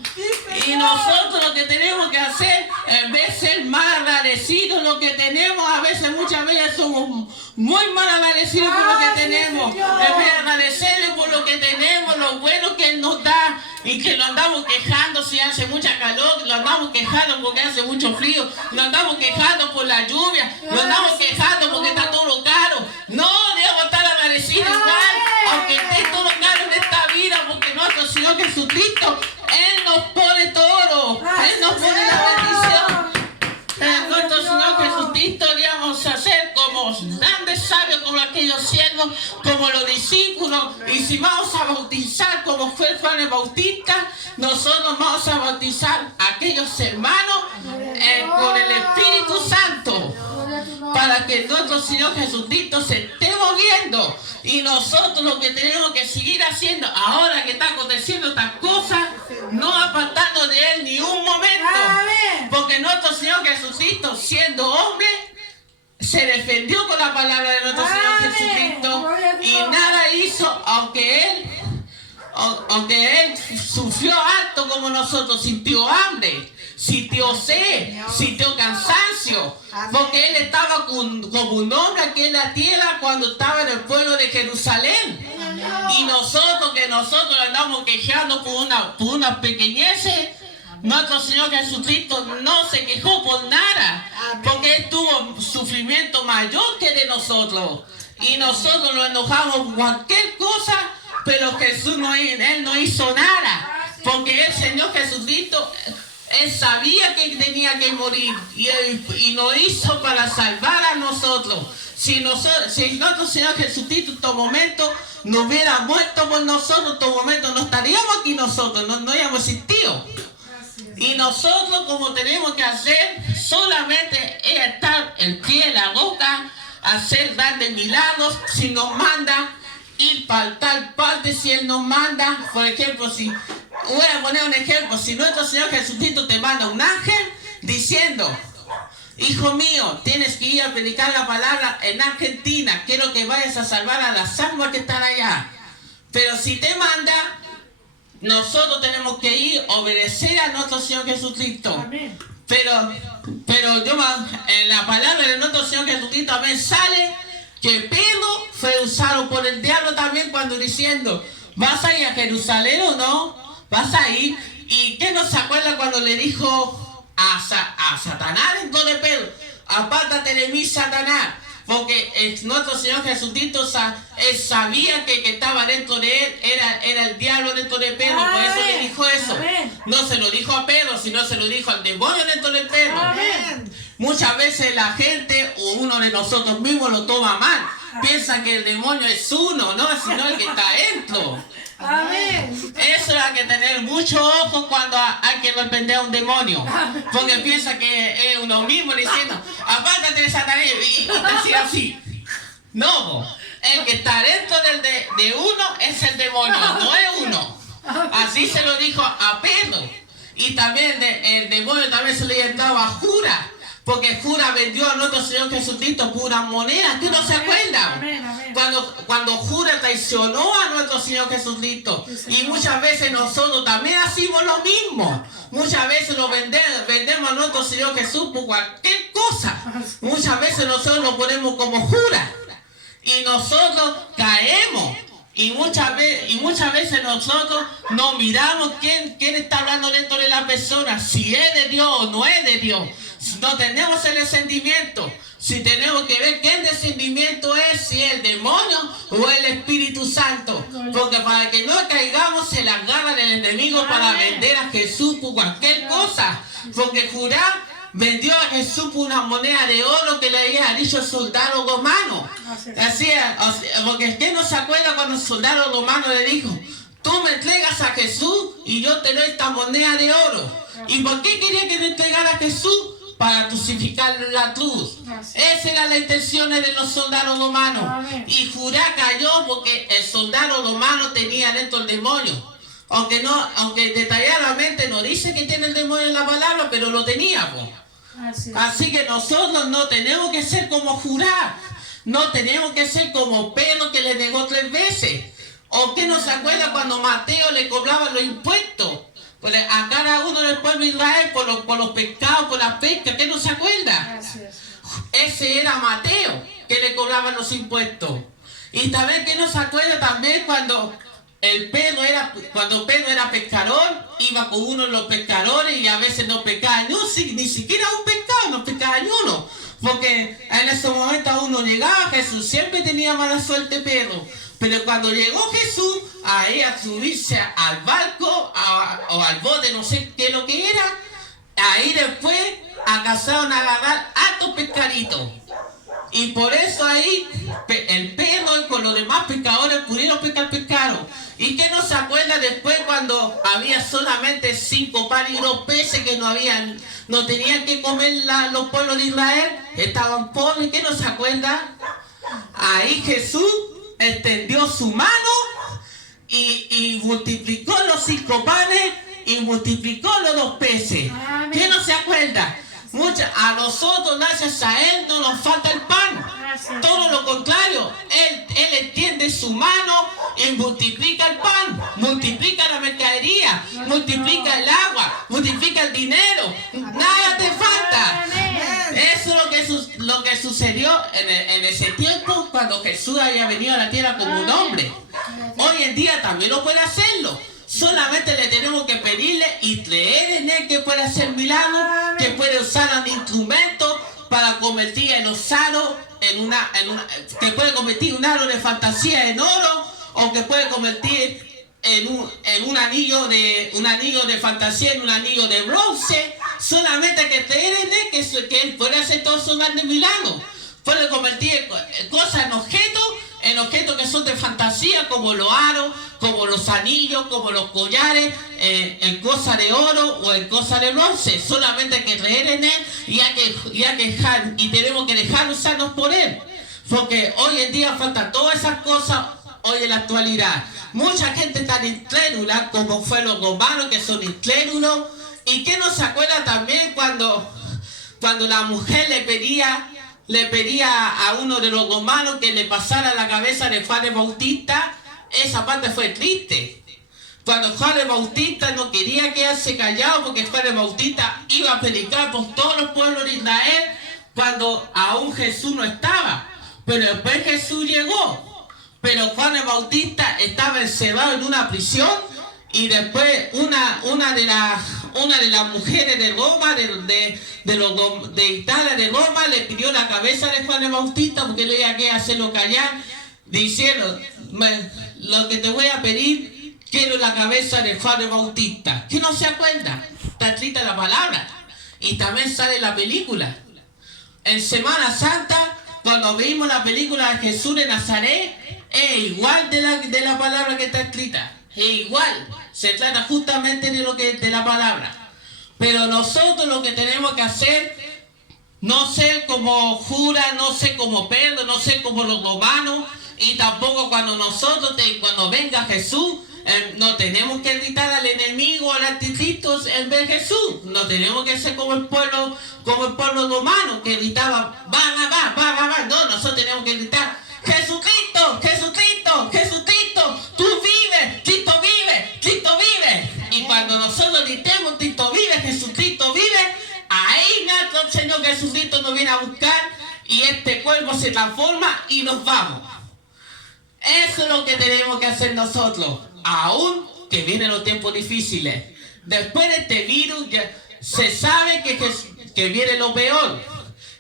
tenemos que hacer, en vez de ser mal agradecidos lo que tenemos, a veces, muchas veces somos muy mal agradecidos por lo que tenemos. En vez de agradecerle por lo que tenemos, lo bueno que Él nos da, y que lo andamos quejando si hace mucha calor, lo andamos quejando porque hace mucho frío, lo andamos quejando por la lluvia, lo andamos quejando porque está todo caro. No debemos estar agradecidos igual, aunque esté todo caro en esta vida, porque nuestro Señor Jesucristo, Él nos pone todo, Él nos pone la bendición. Nuestro Señor Jesucristo, debemos hacer como grandes sabios, como aquellos siervos, como los discípulos. Y si vamos a bautizar como fue Juan el Bautista, nosotros vamos a bautizar a aquellos hermanos con el Espíritu Santo, para que nuestro Señor Jesucristo se esté moviendo. Y nosotros lo que tenemos que seguir haciendo, ahora que está aconteciendo estas cosas, no apartando de Él ni un momento. Porque nuestro Señor Jesucristo, siendo hombre, se defendió con la palabra de nuestro Señor Jesucristo, y nada hizo, aunque Él sufrió harto como nosotros, sintió hambre, sintió sed, sintió cansancio, porque Él estaba como un hombre aquí en la tierra cuando estaba en el pueblo de Jerusalén. Y nosotros andamos quejando por una pequeñeces, nuestro Señor Jesucristo no se quejó por nada, porque Él tuvo sufrimiento mayor que de nosotros. Y nosotros nos enojamos por cualquier cosa, pero Jesús Él no hizo nada, porque el Señor Jesucristo, Él sabía que tenía que morir, y lo hizo para salvar a nosotros. Si nuestro Señor Jesucristo en todo momento no hubiera muerto por nosotros, en todo momento no estaríamos aquí nosotros, no habíamos existido. Y nosotros, como tenemos que hacer, solamente es estar el pie en la boca, hacer grandes milagros. Si nos manda ir para tal parte, si Él nos manda, por ejemplo, voy a poner un ejemplo, si nuestro Señor Jesucristo te manda un ángel diciendo: hijo mío, tienes que ir a predicar la palabra en Argentina, quiero que vayas a salvar a las almas que están allá. Pero si te manda, nosotros tenemos que ir a obedecer a nuestro Señor Jesucristo. Amén. Pero en la palabra de nuestro Señor Jesucristo también sale que Pedro fue usado por el diablo también, cuando diciendo: ¿vas a ir a Jerusalén o no? ¿Vas a ir? ¿Y qué no se acuerda cuando le dijo a Satanás dentro de Pedro: apártate de mí, Satanás? Porque nuestro Señor Jesucristo Él sabía que estaba dentro de Él, era el diablo dentro de Pedro. Por eso le dijo eso. No se lo dijo a Pedro, sino se lo dijo al demonio dentro de Pedro. Muchas veces la gente o uno de nosotros mismos lo toma mal. Piensa que el demonio es uno, no, sino el que está dentro. Amén. Eso hay que tener mucho ojo cuando hay que reprender a un demonio, porque piensa que es uno mismo diciendo: apártate de Satanás, y decir así. No, el que está dentro de uno es el demonio, no es uno. Así se lo dijo a Pedro. Y también el demonio también se le llamaba Judas, porque Judas vendió a nuestro Señor Jesucristo por una moneda. ¿Tú no se acuerdan? Cuando Judas traicionó a nuestro Señor Jesucristo. Y muchas veces nosotros también hacemos lo mismo. Muchas veces lo vendemos a nuestro Señor Jesús por cualquier cosa. Muchas veces nosotros lo ponemos como Judas. Y nosotros caemos. Y muchas veces nosotros no miramos quién está hablando dentro de la persona, si es de Dios o no es de Dios. No tenemos el sentimiento. Si tenemos que ver qué descendimiento es, si es el demonio o el Espíritu Santo. Porque para que no caigamos en las garras del enemigo para vender a Jesús por cualquier cosa. Porque Judas vendió a Jesús por una moneda de oro que le había dicho el soldado romano. Así es, porque ¿quién no se acuerda cuando el soldado romano le dijo: tú me entregas a Jesús y yo te doy esta moneda de oro? ¿Y por qué quería que le entregara a Jesús? Para crucificar la cruz. Esa era la intención de los soldados romanos. Y Judas cayó porque el soldado romano tenía dentro el demonio. Aunque detalladamente no dice que tiene el demonio en la palabra, pero lo tenía. Así que nosotros no tenemos que ser como Judas. No tenemos que ser como Pedro, que le negó 3 veces. ¿O qué no se acuerda cuando Mateo le cobraba los impuestos? Pues a cada uno les pueblo de Israel por los pescados, por la pesca. ¿Qué no se acuerda? Ese era Mateo, que le cobraban los impuestos. Y también que no se acuerda también cuando Pedro era pescador, iba con uno de los pescadores y a veces no pescaba ni siquiera un pescado, no pescaba ni uno. Porque en ese momento a uno llegaba Jesús, siempre tenía mala suerte Pedro. Pero cuando llegó Jesús, ahí a subirse al barco o al bote, no sé qué es lo que era, ahí después alcanzaron a agarrar hartos pescaditos. Y por eso ahí el Pedro con los demás pescadores pudieron pescar pescado. ¿Y qué no se acuerda después cuando había solamente 5 panes y 2 peces que no tenían que comer los pueblos de Israel? Estaban pobres. ¿Qué no se acuerda? Ahí Jesús extendió su mano y multiplicó los 5 panes y multiplicó los 2 peces. ¿Qué no se acuerda? A nosotros, gracias a Él, no nos falta el pan. Todo lo contrario, Él extiende su mano y multiplica el pan, multiplica la mercadería, multiplica el agua, multiplica el dinero. Nada te falta. Eso es lo que sucedió en ese tiempo cuando Jesús había venido a la tierra como un hombre. Hoy en día también lo puede hacerlo. Solamente le tenemos que pedirle y creer en Él que puede hacer milagros, que puede usar un instrumento para convertir el osado que puede convertir un aro de fantasía en oro, o que puede convertir en un anillo de fantasía en un anillo de bronce. Solamente hay que creer en Él que Él puede hacer todos esos grandes milagros. Puede convertir cosas en objetos que son de fantasía, como los aros, como los anillos, como los collares, en cosas de oro o en cosas de bronce. Solamente hay que creer en Él y tenemos que dejar usarnos por Él. Porque hoy en día faltan todas esas cosas, hoy en la actualidad. Mucha gente está incrédula, como fue los romanos que son incrédulos. ¿Y que no se acuerda también cuando la mujer le pedía a uno de los romanos que le pasara la cabeza de Juan el Bautista? Esa parte fue triste. Cuando Juan el Bautista no quería quedarse callado, porque Juan el Bautista iba a predicar por todos los pueblos de Israel cuando aún Jesús no estaba. Pero después Jesús llegó. Pero Juan el Bautista estaba encerrado en una prisión, y después una de las mujeres de Roma, de Italia, de Roma, le pidió la cabeza de Juan el Bautista porque le iba a hacerlo callar, diciendo: lo que te voy a pedir, quiero la cabeza de Juan el Bautista. ¿Qué no se acuerda? Está escrita la palabra. Y también sale la película. En Semana Santa, cuando vimos la película de Jesús de Nazaret, es igual de la palabra que está escrita. Es igual. Se trata justamente de la palabra. Pero nosotros lo que tenemos que hacer, no ser como Judas, no ser como Pedro, no ser como los romanos, y tampoco cuando venga Jesús, no tenemos que gritar al enemigo, al anticristo en vez de Jesús. No tenemos que ser como el pueblo romano que gritaba: va. No, nosotros tenemos que gritar: Jesucristo, Jesucristo, Jesucristo, tú vives, Cristo vive, Cristo vive. Y cuando nosotros gritemos: Cristo vive, Jesucristo vive, ahí nuestro Señor Jesucristo nos viene a buscar y este cuerpo se transforma y nos vamos. Eso es lo que tenemos que hacer nosotros, aún que vienen los tiempos difíciles. Después de este virus ya se sabe que viene lo peor.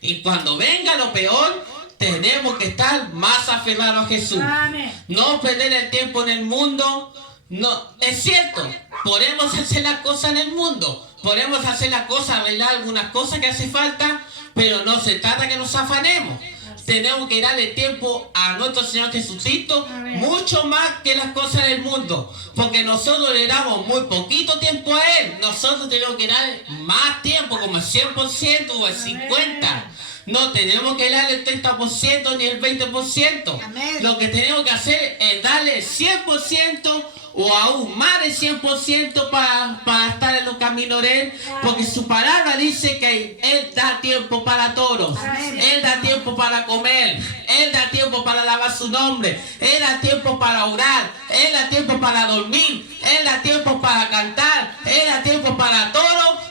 Y cuando venga lo peor, tenemos que estar más aferrados a Jesús. Amén. No perder el tiempo en el mundo. No, es cierto, podemos hacer las cosas en el mundo, podemos hacer las cosas, arreglar algunas cosas que hace falta, pero no se trata que nos afanemos. Tenemos que darle tiempo a nuestro Señor Jesucristo, mucho más que las cosas del mundo, porque nosotros le damos muy poquito tiempo a Él. Nosotros tenemos que darle más tiempo, como el 100% o el 50%. No tenemos que darle el 30% ni el 20%. Amén. Lo que tenemos que hacer es darle el 100% o aún más del 100% para estar en los caminos de Él, porque su palabra dice que Él da tiempo para todos. Amén. Él da tiempo para comer, Él da tiempo para alabar su nombre, Él da tiempo para orar, Él da tiempo para dormir, Él da tiempo para cantar, Él da tiempo para todo.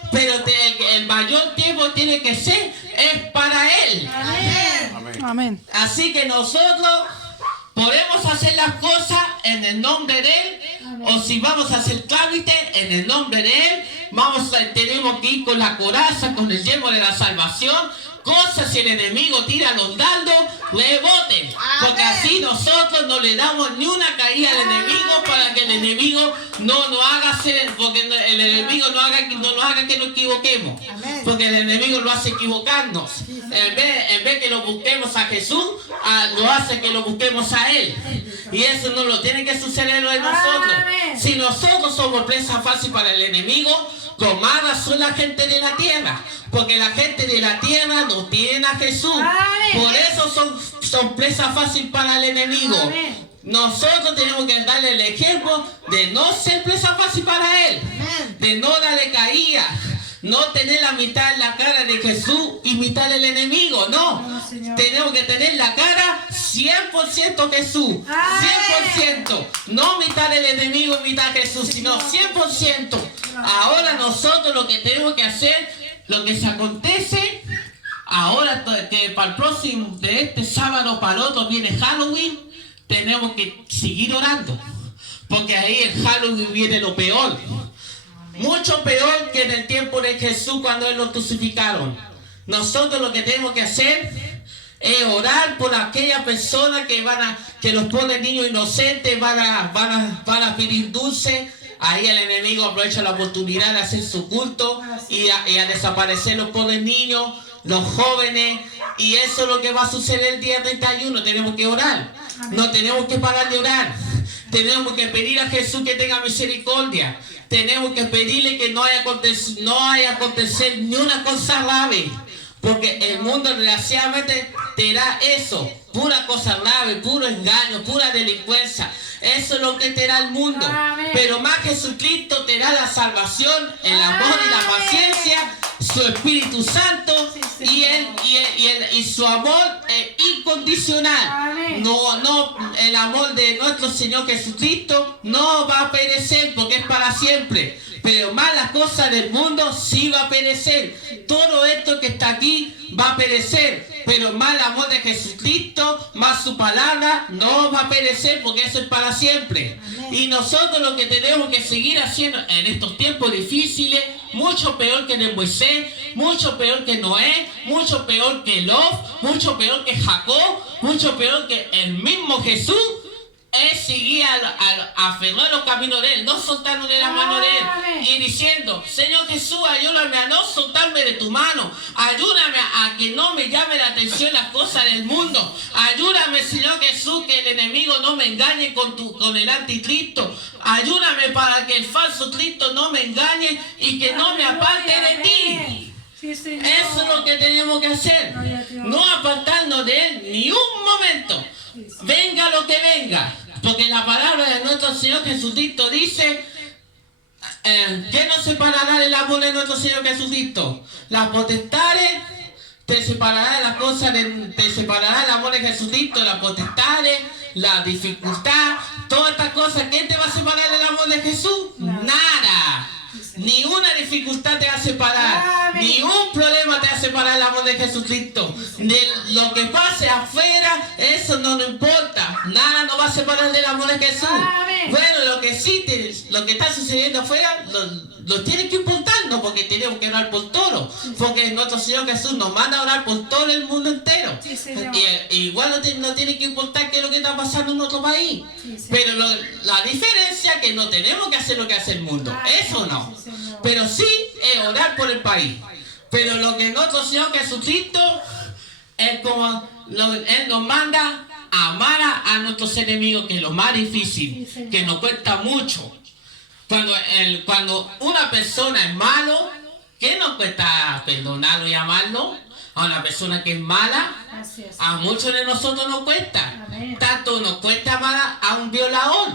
el tiempo tiene que ser es para Él. Amén. Amén. Así que nosotros podemos hacer las cosas en el nombre de Él, o si vamos a hacer trámite en el nombre de Él, tenemos que ir con la coraza, con el yelmo de la salvación. Cosas si el enemigo tira los dardos, reboten. Porque así nosotros no le damos ni una caída al enemigo para que el enemigo no nos haga hacer, porque el enemigo no nos haga que nos equivoquemos. Porque el enemigo lo hace equivocarnos. En vez que lo busquemos a Jesús, lo hace que lo busquemos a Él. Y eso no lo tiene que suceder en nosotros. Si nosotros somos presa fácil para el enemigo, con más razón la gente de la tierra, porque la gente de la tierra no tiene a Jesús. Por eso son presa fácil para el enemigo. Nosotros tenemos que darle el ejemplo de no ser presa fácil para Él, de no darle caída, no tener la mitad en la cara de Jesús y mitad del enemigo. No, tenemos que tener la cara 100% Jesús, 100%, no mitad del enemigo y mitad Jesús, sino 100%. Ahora nosotros lo que tenemos que hacer, lo que se acontece, ahora que para el próximo, de este sábado para el otro viene Halloween, tenemos que seguir orando, porque ahí en Halloween viene lo peor, mucho peor que en el tiempo de Jesús cuando Él lo crucificaron. Nosotros lo que tenemos que hacer es orar por aquellas personas que los ponen niños inocentes, van a pedir dulce. Ahí el enemigo aprovecha la oportunidad de hacer su culto y a desaparecer los pobres niños, los jóvenes, y eso es lo que va a suceder el día 31. Tenemos que orar, no tenemos que parar de orar, tenemos que pedir a Jesús que tenga misericordia, tenemos que pedirle que no haya acontecer ni una cosa grave, porque el mundo desgraciadamente te da eso, pura cosa grave, puro engaño, pura delincuencia. Eso es lo que te da el mundo. Pero más Jesucristo te da la salvación, el amor y la paciencia, su Espíritu Santo y su amor incondicional. El amor de nuestro Señor Jesucristo no va a perecer porque es para siempre. Pero más las cosas del mundo sí va a perecer. Todo esto que está aquí va a perecer. Pero más el amor de Jesucristo, más su palabra, no va a perecer porque eso es para siempre. Y nosotros lo que tenemos que seguir haciendo en estos tiempos difíciles, mucho peor que en Moisés, mucho peor que Noé, mucho peor que Lot, mucho peor que Jacob, mucho peor que el mismo Jesús, es seguir aferrar los caminos de Él, no soltarnos de la mano de Él, y diciendo: Señor Jesús, ayúdame a no soltarme de tu mano, ayúdame a que no me llame la atención las cosas del mundo, ayúdame, Señor Jesús, que el enemigo no me engañe con el anticristo, ayúdame para que el falso Cristo no me engañe y que no me aparte de ti. Eso es lo que tenemos que hacer, no apartarnos de Él ni un momento, venga lo que venga. Porque la palabra de nuestro Señor Jesucristo dice que nos separará del amor de nuestro Señor Jesucristo. Las potestades te separará de las cosas, te separará del amor de Jesucristo, las potestades, la dificultad, todas estas cosas. ¿Quién te va a separar del amor de Jesús? Nada. Ni una dificultad te va a separar, ni un problema te va a separar del amor de Jesucristo. De lo que pase afuera, eso no nos importa. Nada nos va a separar del amor de Jesús. Bueno, lo que sí, lo que está sucediendo afuera, lo tiene que importarnos, porque tenemos que orar por todo. Porque nuestro Señor Jesús nos manda a orar por todo el mundo entero. Y igual no tiene que importar qué es lo que está pasando en nuestro país. Pero la diferencia es que no tenemos que hacer lo que hace el mundo. Eso no. Pero sí es orar por el país. Pero lo que nuestro Señor Jesucristo, Él nos manda a amar a nuestros enemigos, que es lo más difícil, que nos cuesta mucho. Cuando una persona es malo, ¿qué nos cuesta perdonarlo y amarlo? A una persona que es mala, a muchos de nosotros nos cuesta. Tanto nos cuesta amar a un violador,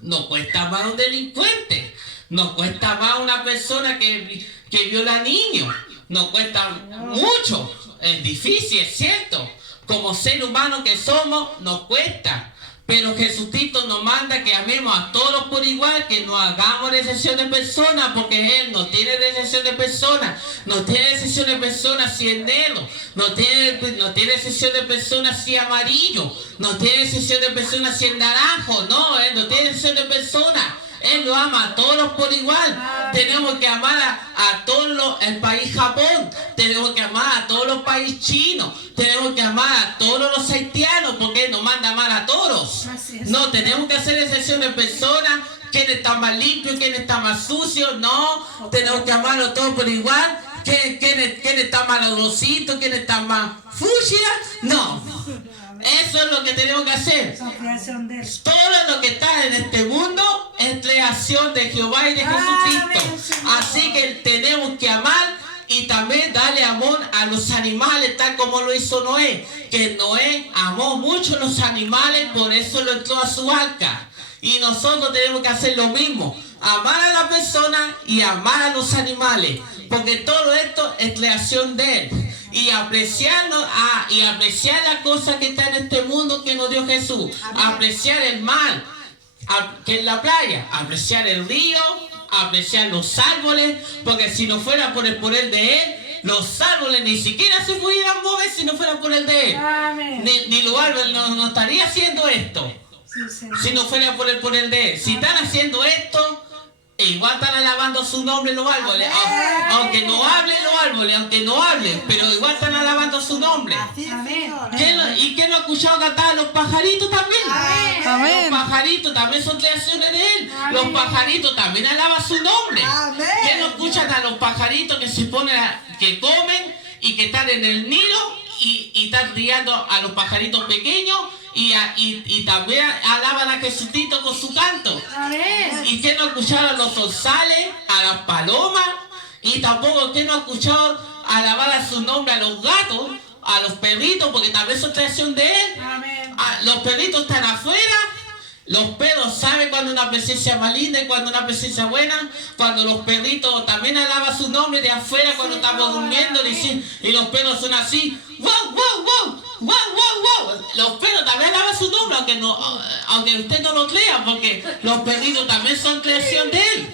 nos cuesta amar a un delincuente, nos cuesta amar a una persona que viola niños, nos cuesta mucho. Es difícil, es cierto. Como ser humano que somos, nos cuesta. Pero Jesucristo nos manda que amemos a todos por igual, que no hagamos excepción de personas, porque Él no tiene excepción de personas, no tiene excepción de personas si es negro, no tiene excepción de personas si es amarillo, no tiene excepción de personas si es naranjo, no, Él no tiene excepción de personas. Él lo ama a todos por igual. Tenemos que amar a todos el país Japón. Tenemos que amar a todos los países chinos. Tenemos que amar a todos los haitianos porque Él nos manda a amar a todos. No, tenemos que hacer excepción de personas. ¿Quién está más limpio? ¿Quién está más sucio? No, tenemos que amarlo todos por igual. ¿Quién está más olorosito? ¿Quién está más fucsia? No. Eso es lo que tenemos que hacer. Todo lo que está en este mundo es creación de Jehová y de Jesucristo. Así que tenemos que amar y también darle amor a los animales, tal como lo hizo Noé. Que Noé amó mucho los animales, por eso lo entró a su arca. Y nosotros tenemos que hacer lo mismo. Amar a la persona y amar a los animales. Porque todo esto es creación de Él. Y apreciarnos y apreciar las cosas que están en este mundo que nos dio Jesús. Apreciar el mar, que es la playa. Apreciar el río, apreciar los árboles. Porque si no fuera por el poder de Él, los árboles ni siquiera se pudieran mover si no fuera por el de Él. Ni los árboles no estaría haciendo esto. Si no fuera por el poder de Él. Si están haciendo esto, igual están alabando su nombre los árboles, aunque no hablen los árboles, pero igual están alabando su nombre. ¿Y quién no ha escuchado cantar a los pajaritos también? Amén. Los pajaritos también son creaciones de Él. Los pajaritos también alaban su nombre. ¿Quién no escuchan a los pajaritos que se ponen, que comen y que están en el Nilo y están criando a los pajaritos pequeños? Y también alaban a Jesucristo con su canto. ¿Y quién no ha escuchado a los zorzales, a las palomas? Y tampoco quién no ha escuchado alabar a su nombre a los gatos, a los perritos, porque también son creación de Él. Los perritos están afuera. Los perros saben cuando una presencia maligna y cuando una presencia buena. Cuando los perritos también alaban su nombre de afuera cuando estamos durmiendo. Y los perros son así. ¡Wow, wow, wow! ¡Wow, wow, wow! Los perros también alaban su nombre, aunque usted no lo crea, porque los perritos también son creación de Él.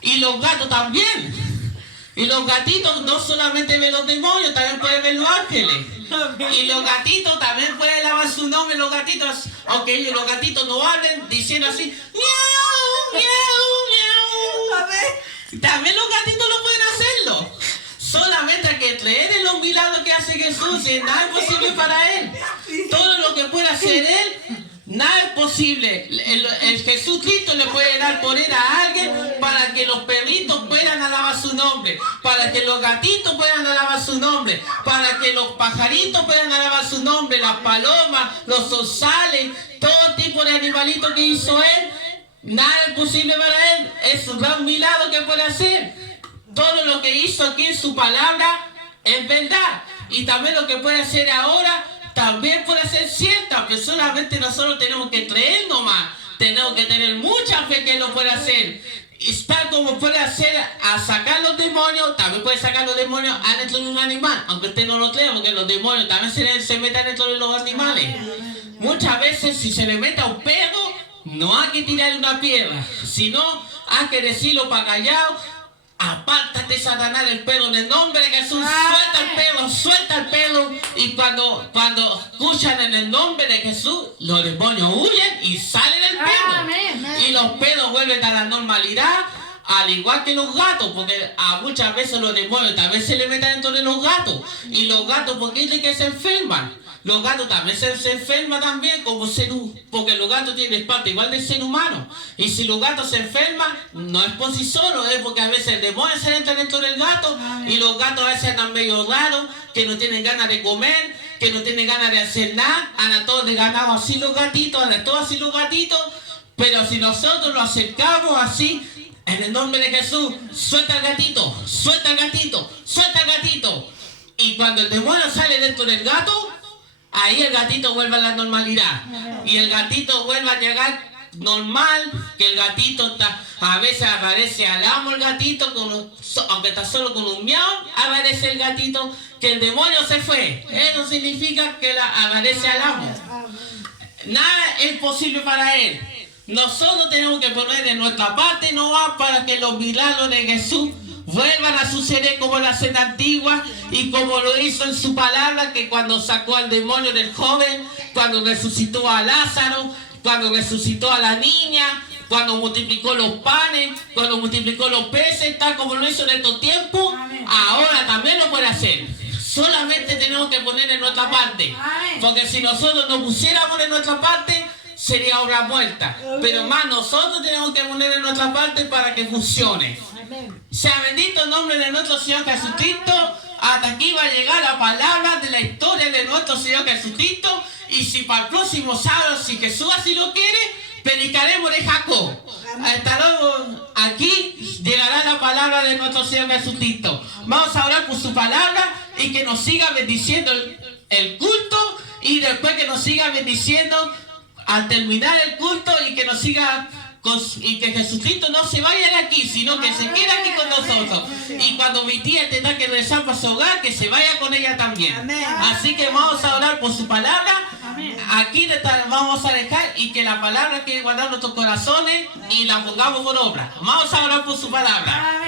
Y los gatos también. Y los gatitos no solamente ven los demonios, también pueden ver los ángeles. Y los gatitos también pueden alabar su nombre, los gatitos, aunque los gatitos no hablen, diciendo así, miau, miau, miau. También los gatitos lo pueden hacerlo. Solamente hay que creer en los milagros que hace Jesús y nada es posible para Él. Todo lo que puede hacer Él, nada es posible. El Jesucristo le puede dar poder a alguien para que los perritos puedan alabar su nombre, para que los gatitos puedan alabar su nombre, para que los pajaritos puedan alabar su nombre, las palomas, los zorzales, todo tipo de animalitos que hizo Él. Nada es posible para Él. Es un gran milagro que puede hacer. Todo lo que hizo aquí en su palabra es verdad. Y también lo que puede hacer ahora también puede ser cierto. Pero solamente nosotros tenemos que creer nomás. Tenemos que tener mucha fe que Él lo puede hacer. Y tal como puede hacer a sacar los demonios, también puede sacar los demonios adentro de un animal. Aunque usted no lo crea, porque los demonios también se meten dentro de los animales. Muchas veces si se le mete a un perro, no hay que tirarle una piedra. Sino hay que decirlo para callado. Apártate, Satanás, del pelo, en el nombre de Jesús. Suelta el pelo. Y cuando escuchan en el nombre de Jesús, los demonios huyen y salen del pelo. Y los pelos vuelven a la normalidad, al igual que los gatos, porque a muchas veces los demonios también se le meten dentro de los gatos. Y los gatos, ¿por qué es que se enferman? Los gatos también se enferman también como porque los gatos tienen parte igual del ser humano. Y si los gatos se enferman, no es por sí solo, es porque a veces el demonio se entra dentro del gato. Y los gatos a veces andan medio raros, que no tienen ganas de comer, que no tienen ganas de hacer nada. Andan todos desganados así los gatitos, Pero si nosotros lo acercamos así, en el nombre de Jesús, suelta el gatito. Y cuando el demonio sale dentro del gato, ahí el gatito vuelve a la normalidad. Y el gatito vuelve a llegar normal, que el gatito a veces aparece al amo el gatito, aunque está solo con un miau, aparece el gatito, que el demonio se fue. Eso significa que aparece al amo. Nada es posible para Él. Nosotros tenemos que poner de nuestra parte no va para que los milagros de Jesús vuelvan a suceder como en la cena antigua y como lo hizo en su palabra, que cuando sacó al demonio del joven, cuando resucitó a Lázaro, cuando resucitó a la niña, cuando multiplicó los panes, cuando multiplicó los peces, tal como lo hizo en estos tiempos, ahora también lo puede hacer. Solamente tenemos que poner en nuestra parte, porque si nosotros no pusiéramos en nuestra parte, sería obra muerta. Pero más nosotros tenemos que poner en nuestra parte para que funcione. Sea bendito el nombre de nuestro Señor Jesucristo. Hasta aquí va a llegar la palabra de la historia de nuestro Señor Jesucristo. Y si para el próximo sábado, si Jesús así lo quiere, predicaremos de Jacob. Hasta luego, aquí llegará la palabra de nuestro Señor Jesucristo. Vamos a orar por su palabra y que nos siga bendiciendo el culto. Y después que nos siga bendiciendo al terminar el culto y que nos siga y que Jesucristo no se vaya de aquí, sino que se quede aquí con nosotros. Y cuando mi tía tenga que regresar para su hogar, que se vaya con ella también. Así que vamos a orar por su palabra. Aquí vamos a dejar y que la palabra que guardar nuestros corazones y la pongamos por obra. Vamos a orar por su palabra.